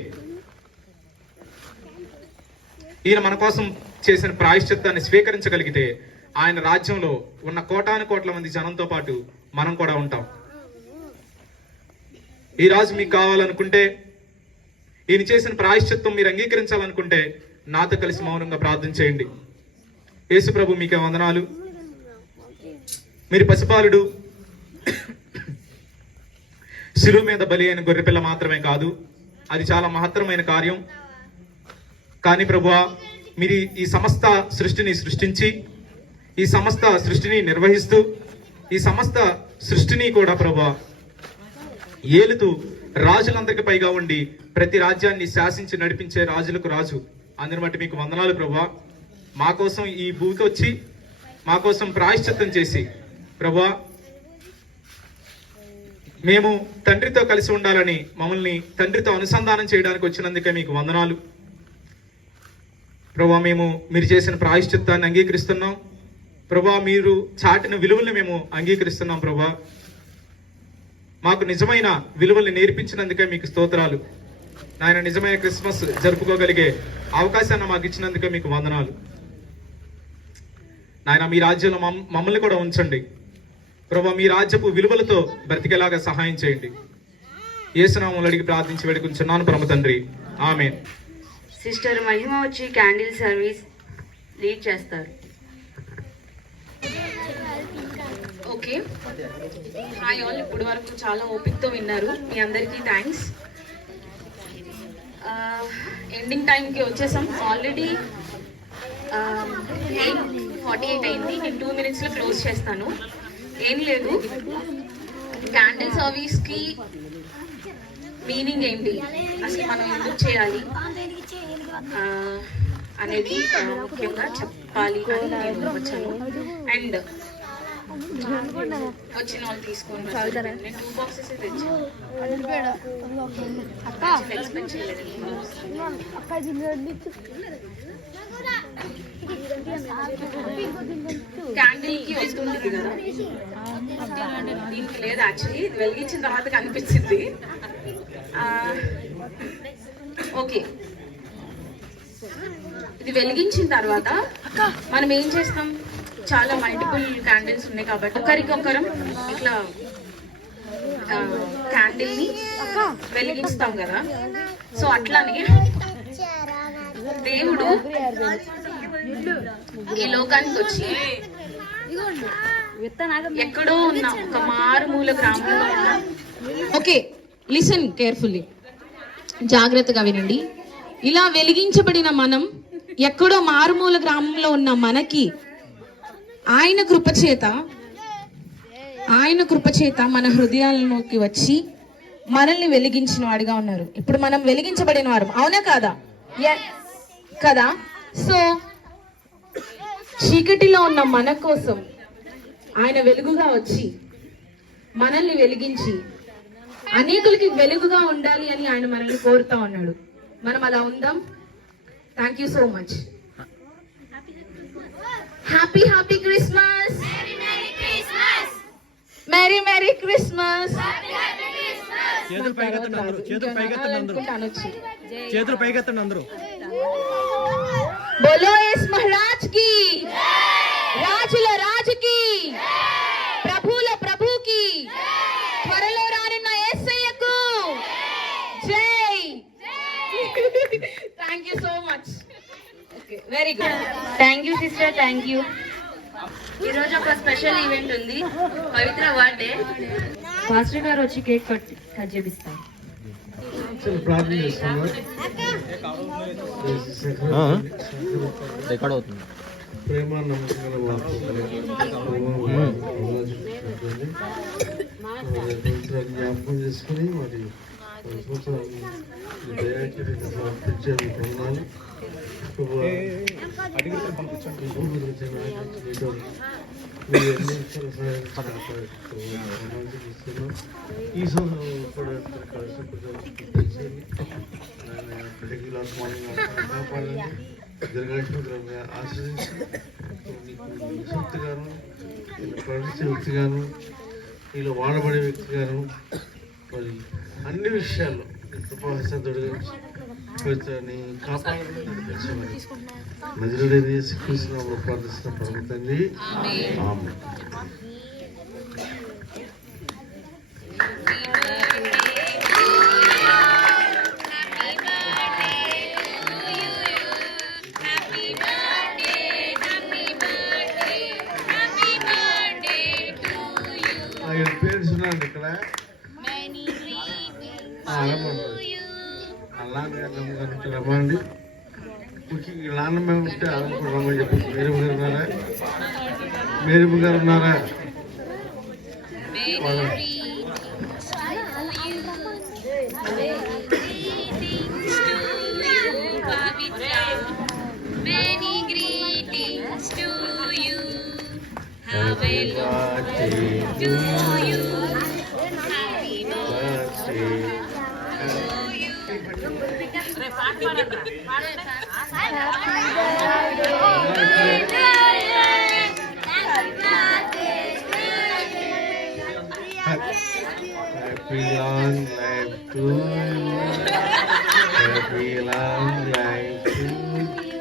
ఈయన మన కోసం చేసిన ప్రాయశ్చిత్తాన్ని స్వీకరించగలిగితే ఆయన రాజ్యంలో ఉన్న కోటాను కోట్ల మంది జనంతో పాటు మనం కూడా ఉంటాం. ఈ రాజు మీకు కావాలనుకుంటే, ఈయన చేసిన ప్రాయశ్చిత్తం మీరు అంగీకరించాలనుకుంటే నాతో కలిసి మౌనంగా ప్రార్థన చేయండి. యేసు ప్రభు మీకే వందనాలు. మీరు పసిపాలుడు, శిలువ మీద బలి అయిన గొర్రెపిల్ల మాత్రమే కాదు, అది చాలా మహత్తరమైన కార్యం. కానీ ప్రభువా, మీరు ఈ సమస్త సృష్టిని సృష్టించి, ఈ సమస్త సృష్టిని నిర్వహిస్తూ, ఈ సమస్త సృష్టిని కూడా ప్రభువా ఏలుతూ రాజులందరికీ పైగా ఉండి ప్రతి రాజ్యాన్ని శాసించి నడిపించే రాజులకు రాజు. అందరి బట్టి మీకు వందనాలు ప్రభువా. మా కోసం ఈ భూమికి వచ్చి మా కోసం ప్రాయశ్చిత్తం చేసి ప్రభువా, మేము తండ్రితో కలిసి ఉండాలని మమ్మల్ని తండ్రితో అనుసంధానం చేయడానికి వచ్చినందుకే మీకు వందనాలు ప్రభువా. మీరు చేసిన ప్రాయశ్చిత్తాన్ని అంగీకరిస్తున్నాం ప్రభువా. మీరు చాటిన విలువల్ని మేము అంగీకరిస్తున్నాం ప్రభువా. మాకు నిజమైన విలువల్ని నేర్పించినందుకే మీకు స్తోత్రాలు నాయన. నిజమైన క్రిస్మస్ జరుపుకోగలిగే అవకాశాన్ని మాకు ఇచ్చినందుకే మీకు వందనాలు నాయన. మీ రాజ్యంలో మమ్మల్ని కూడా ఉంచండి ప్రభువా. మీ రాజ్యపు విలువలతో బ్రతికేలాగా సహాయం చేయండి. యేసునామములో అడిగి ప్రార్థించి వేడుకుంటున్నాను పరమ తండ్రి, ఆమేన్. సిస్టర్ మహిమ వచ్చి క్యాండిల్ సర్వీస్ లీడ్ చేస్తారు. Okay, hi all. ఇప్పుడు వరకు చాలా ఓపికతో విన్నారు, మీ అందరికీ థ్యాంక్స్. ఎండింగ్ టైంకి వచ్చేసాం. ఆల్రెడీ 8:48 అయింది. నేను 2 minutesలో క్లోజ్ చేస్తాను. ఏం లేదు, క్యాండిల్ సర్వీస్కి మీనింగ్ ఏంటి, అసలు మనం ఎందుకు చేయాలి అనేది ముఖ్యంగా చెప్పాలి అని నేను వచ్చాను. అండ్ వచ్చిన వాళ్ళు తీసుకోండి. నేను 2 boxes తెచ్చాను. ఎక్స్పెక్ట్ చేయలేదు. క్యాండిల్కి వస్తుంటుంది కదా, దీనికి లేదు యాక్చువల్లీ. ఇది వెలిగించిన తర్వాత కనిపించింది. ఓకే, ఇది వెలిగించిన తర్వాత మనం ఏం చేస్తాం, చాలా మల్టిపుల్ క్యాండిల్స్ ఉన్నాయి కాబట్టి ఒకరికొకరం ఇట్లా క్యాండిల్ని వెలిగిస్తాం కదా. సో అట్లానే దేవుడు ఈ లోకానికి వచ్చి ఎక్కడో ఉన్న ఒక మారుమూల గ్రామంలో ఉన్న, ఓకే లిసన్ కేర్ఫుల్లీ, జాగ్రత్తగా వినండి. ఇలా వెలిగించబడిన మనం ఎక్కడో మారుమూల గ్రామంలో ఉన్న మనకి ఆయన కృపచేత మన హృదయాలలోకి వచ్చి మనల్ని వెలిగించిన వాడిగా ఉన్నారు. ఇప్పుడు మనం వెలిగించబడిన వారు, అవునా కాదా? కదా. సో చీకటిలో ఉన్న మన కోసం ఆయన వెలుగుగా వచ్చి మనల్ని వెలిగించి అనేకులకి వెలుగుగా ఉండాలి అని ఆయన మనల్ని కోరుతా ఉన్నాడు. మనం అలా ఉందాం. Thank you so much. Happy happy Christmas. Merry merry Christmas. చేతులు పైకెత్తండి అందరూ. బోలో యేసు మహారాజ్ కి, రాజుల రాజుకి, ప్రభుల ప్రభుకి, త్వరలో రానున్న యేసయ్యకు జై. Thank you so much. Very good. Thank you sister, thank you. ఈరోజు ఒక స్పెషల్ ఈవెంట్ ఉంది, పవిత్ర బర్త్డే. పాస్టర్ గారు వచ్చి కేక్ కట్ చేపిస్తారు. ప్రార్థన చేస్తాము. రికార్డ్ అవుతుంది. ప్రేమ నమ్మకం జ్ఞాపకం చేసుకుని మరి సమర్పించాను. ఈ సంవత్సరం కూడా కాపాడండి, దీర్ఘాయుష్గా ఆశ్రయించి శక్తిగాను, ప్రవేశ వ్యక్తిగాను, వీళ్ళు వాడబడే వ్యక్తిగాను, మరి అన్ని విషయాల్లో కృపాసంతుడిగా పవిత్రాన్ని కాపాడాలని నడిపించమని నజరేయుడైన యేసుక్రీస్తు నామములో ప్రార్థిస్తున్న పరమ తండ్రి ఆమేన్. ఆయన పేరు చూడండి ఇక్కడ అలాగే రమ్మండి ఇలా మేము ఉంటే అలా కూడా రమ్మని చెప్పి మేరీ గారు ఉన్నారా Happy birthday to you. Happy birthday Happy long life to you. Happy long life to you.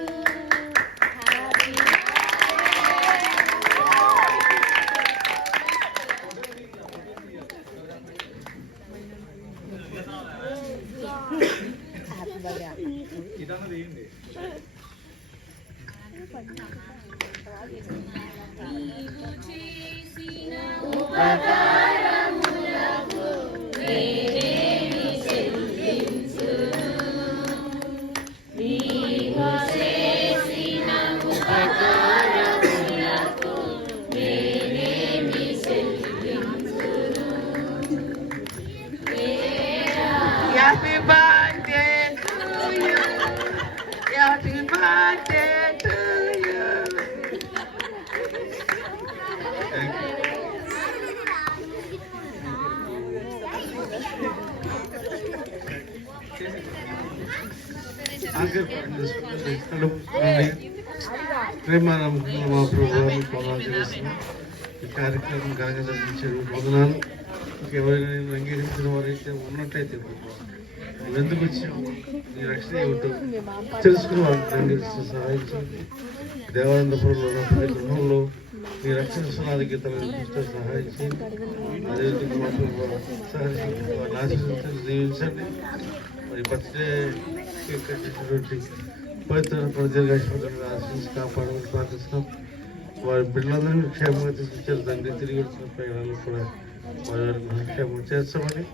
Happy birthday to you. Happy birthday to you. Thank you. ప్రేమానమ్మకు మా ప్రభుత్వాన్ని కొనసాగిస్తున్నాం. ఈ కార్యక్రమం ఘనంగా జరిగించారు. వందనాలు. ఎవరైనా నేను అంగీకరించిన వారైతే ఉన్నట్లయితే నువ్వు ఎందుకు వచ్చావు, నీ రక్షణ ఏమిటో తెలుసుకుని వాళ్ళకి అంగీకరిస్తూ సహాయించండి. దేవానందపురంలో ఉన్న ప్రతి గృహంలో నీ రక్షణ సునాది గీతలను సహాయం చేయండి. అదేవిధంగా మా ప్రభుత్వం సహకరించి వారిని ఆశీర్వదించి దీవించండి. మరి బర్త్డే కట్టినటువంటి పవిత్ర ప్రజలు ఆసుపత్రులను ఆశీర్వదించి కాపాడమని ప్రార్థిస్తున్నాం. వారి బిడ్డలందరినీ క్షేమంగా తీసుకొచ్చారు. తండ్రి తిరిగి వచ్చిన ప్రయాణాలు కూడా వారి క్షేమం చేర్చమని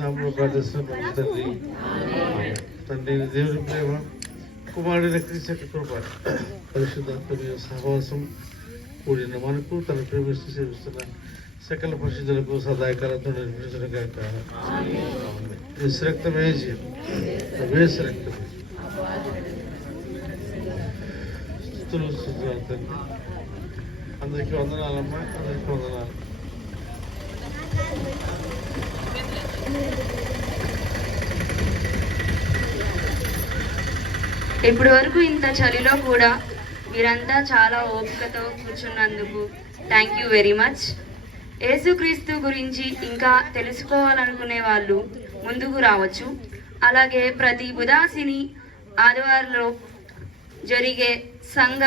నామంలో ప్రార్థిస్తున్నాం. తండ్రి తండ్రి దేవుని ప్రేమ, కుమారుడి క్రీస్తు కృప, పరిశుద్ధాత్మ సహవాసం కూడిన మనకు తన ప్రేమిస్తూ సేవిస్తున్న సకల పరిశుద్ధులకు సదాకాలంతో నడిపించిన కాక రక్తమే వేసి రక్తమే స్తుతులు తండ్రి. అందరికీ వందనాలమ్మా, అందరికీ వందనాలు. ఇప్పటి వరకు ఇంత చలిలో కూడా మీరంతా చాలా ఓపికతో కూర్చున్నందుకు థ్యాంక్ యూ వెరీ మచ్. యేసుక్రీస్తు గురించి ఇంకా తెలుసుకోవాలనుకునే వాళ్ళు ముందుకు రావచ్చు. అలాగే ప్రతి బుధవారం ఆదివారంలో జరిగే సంఘ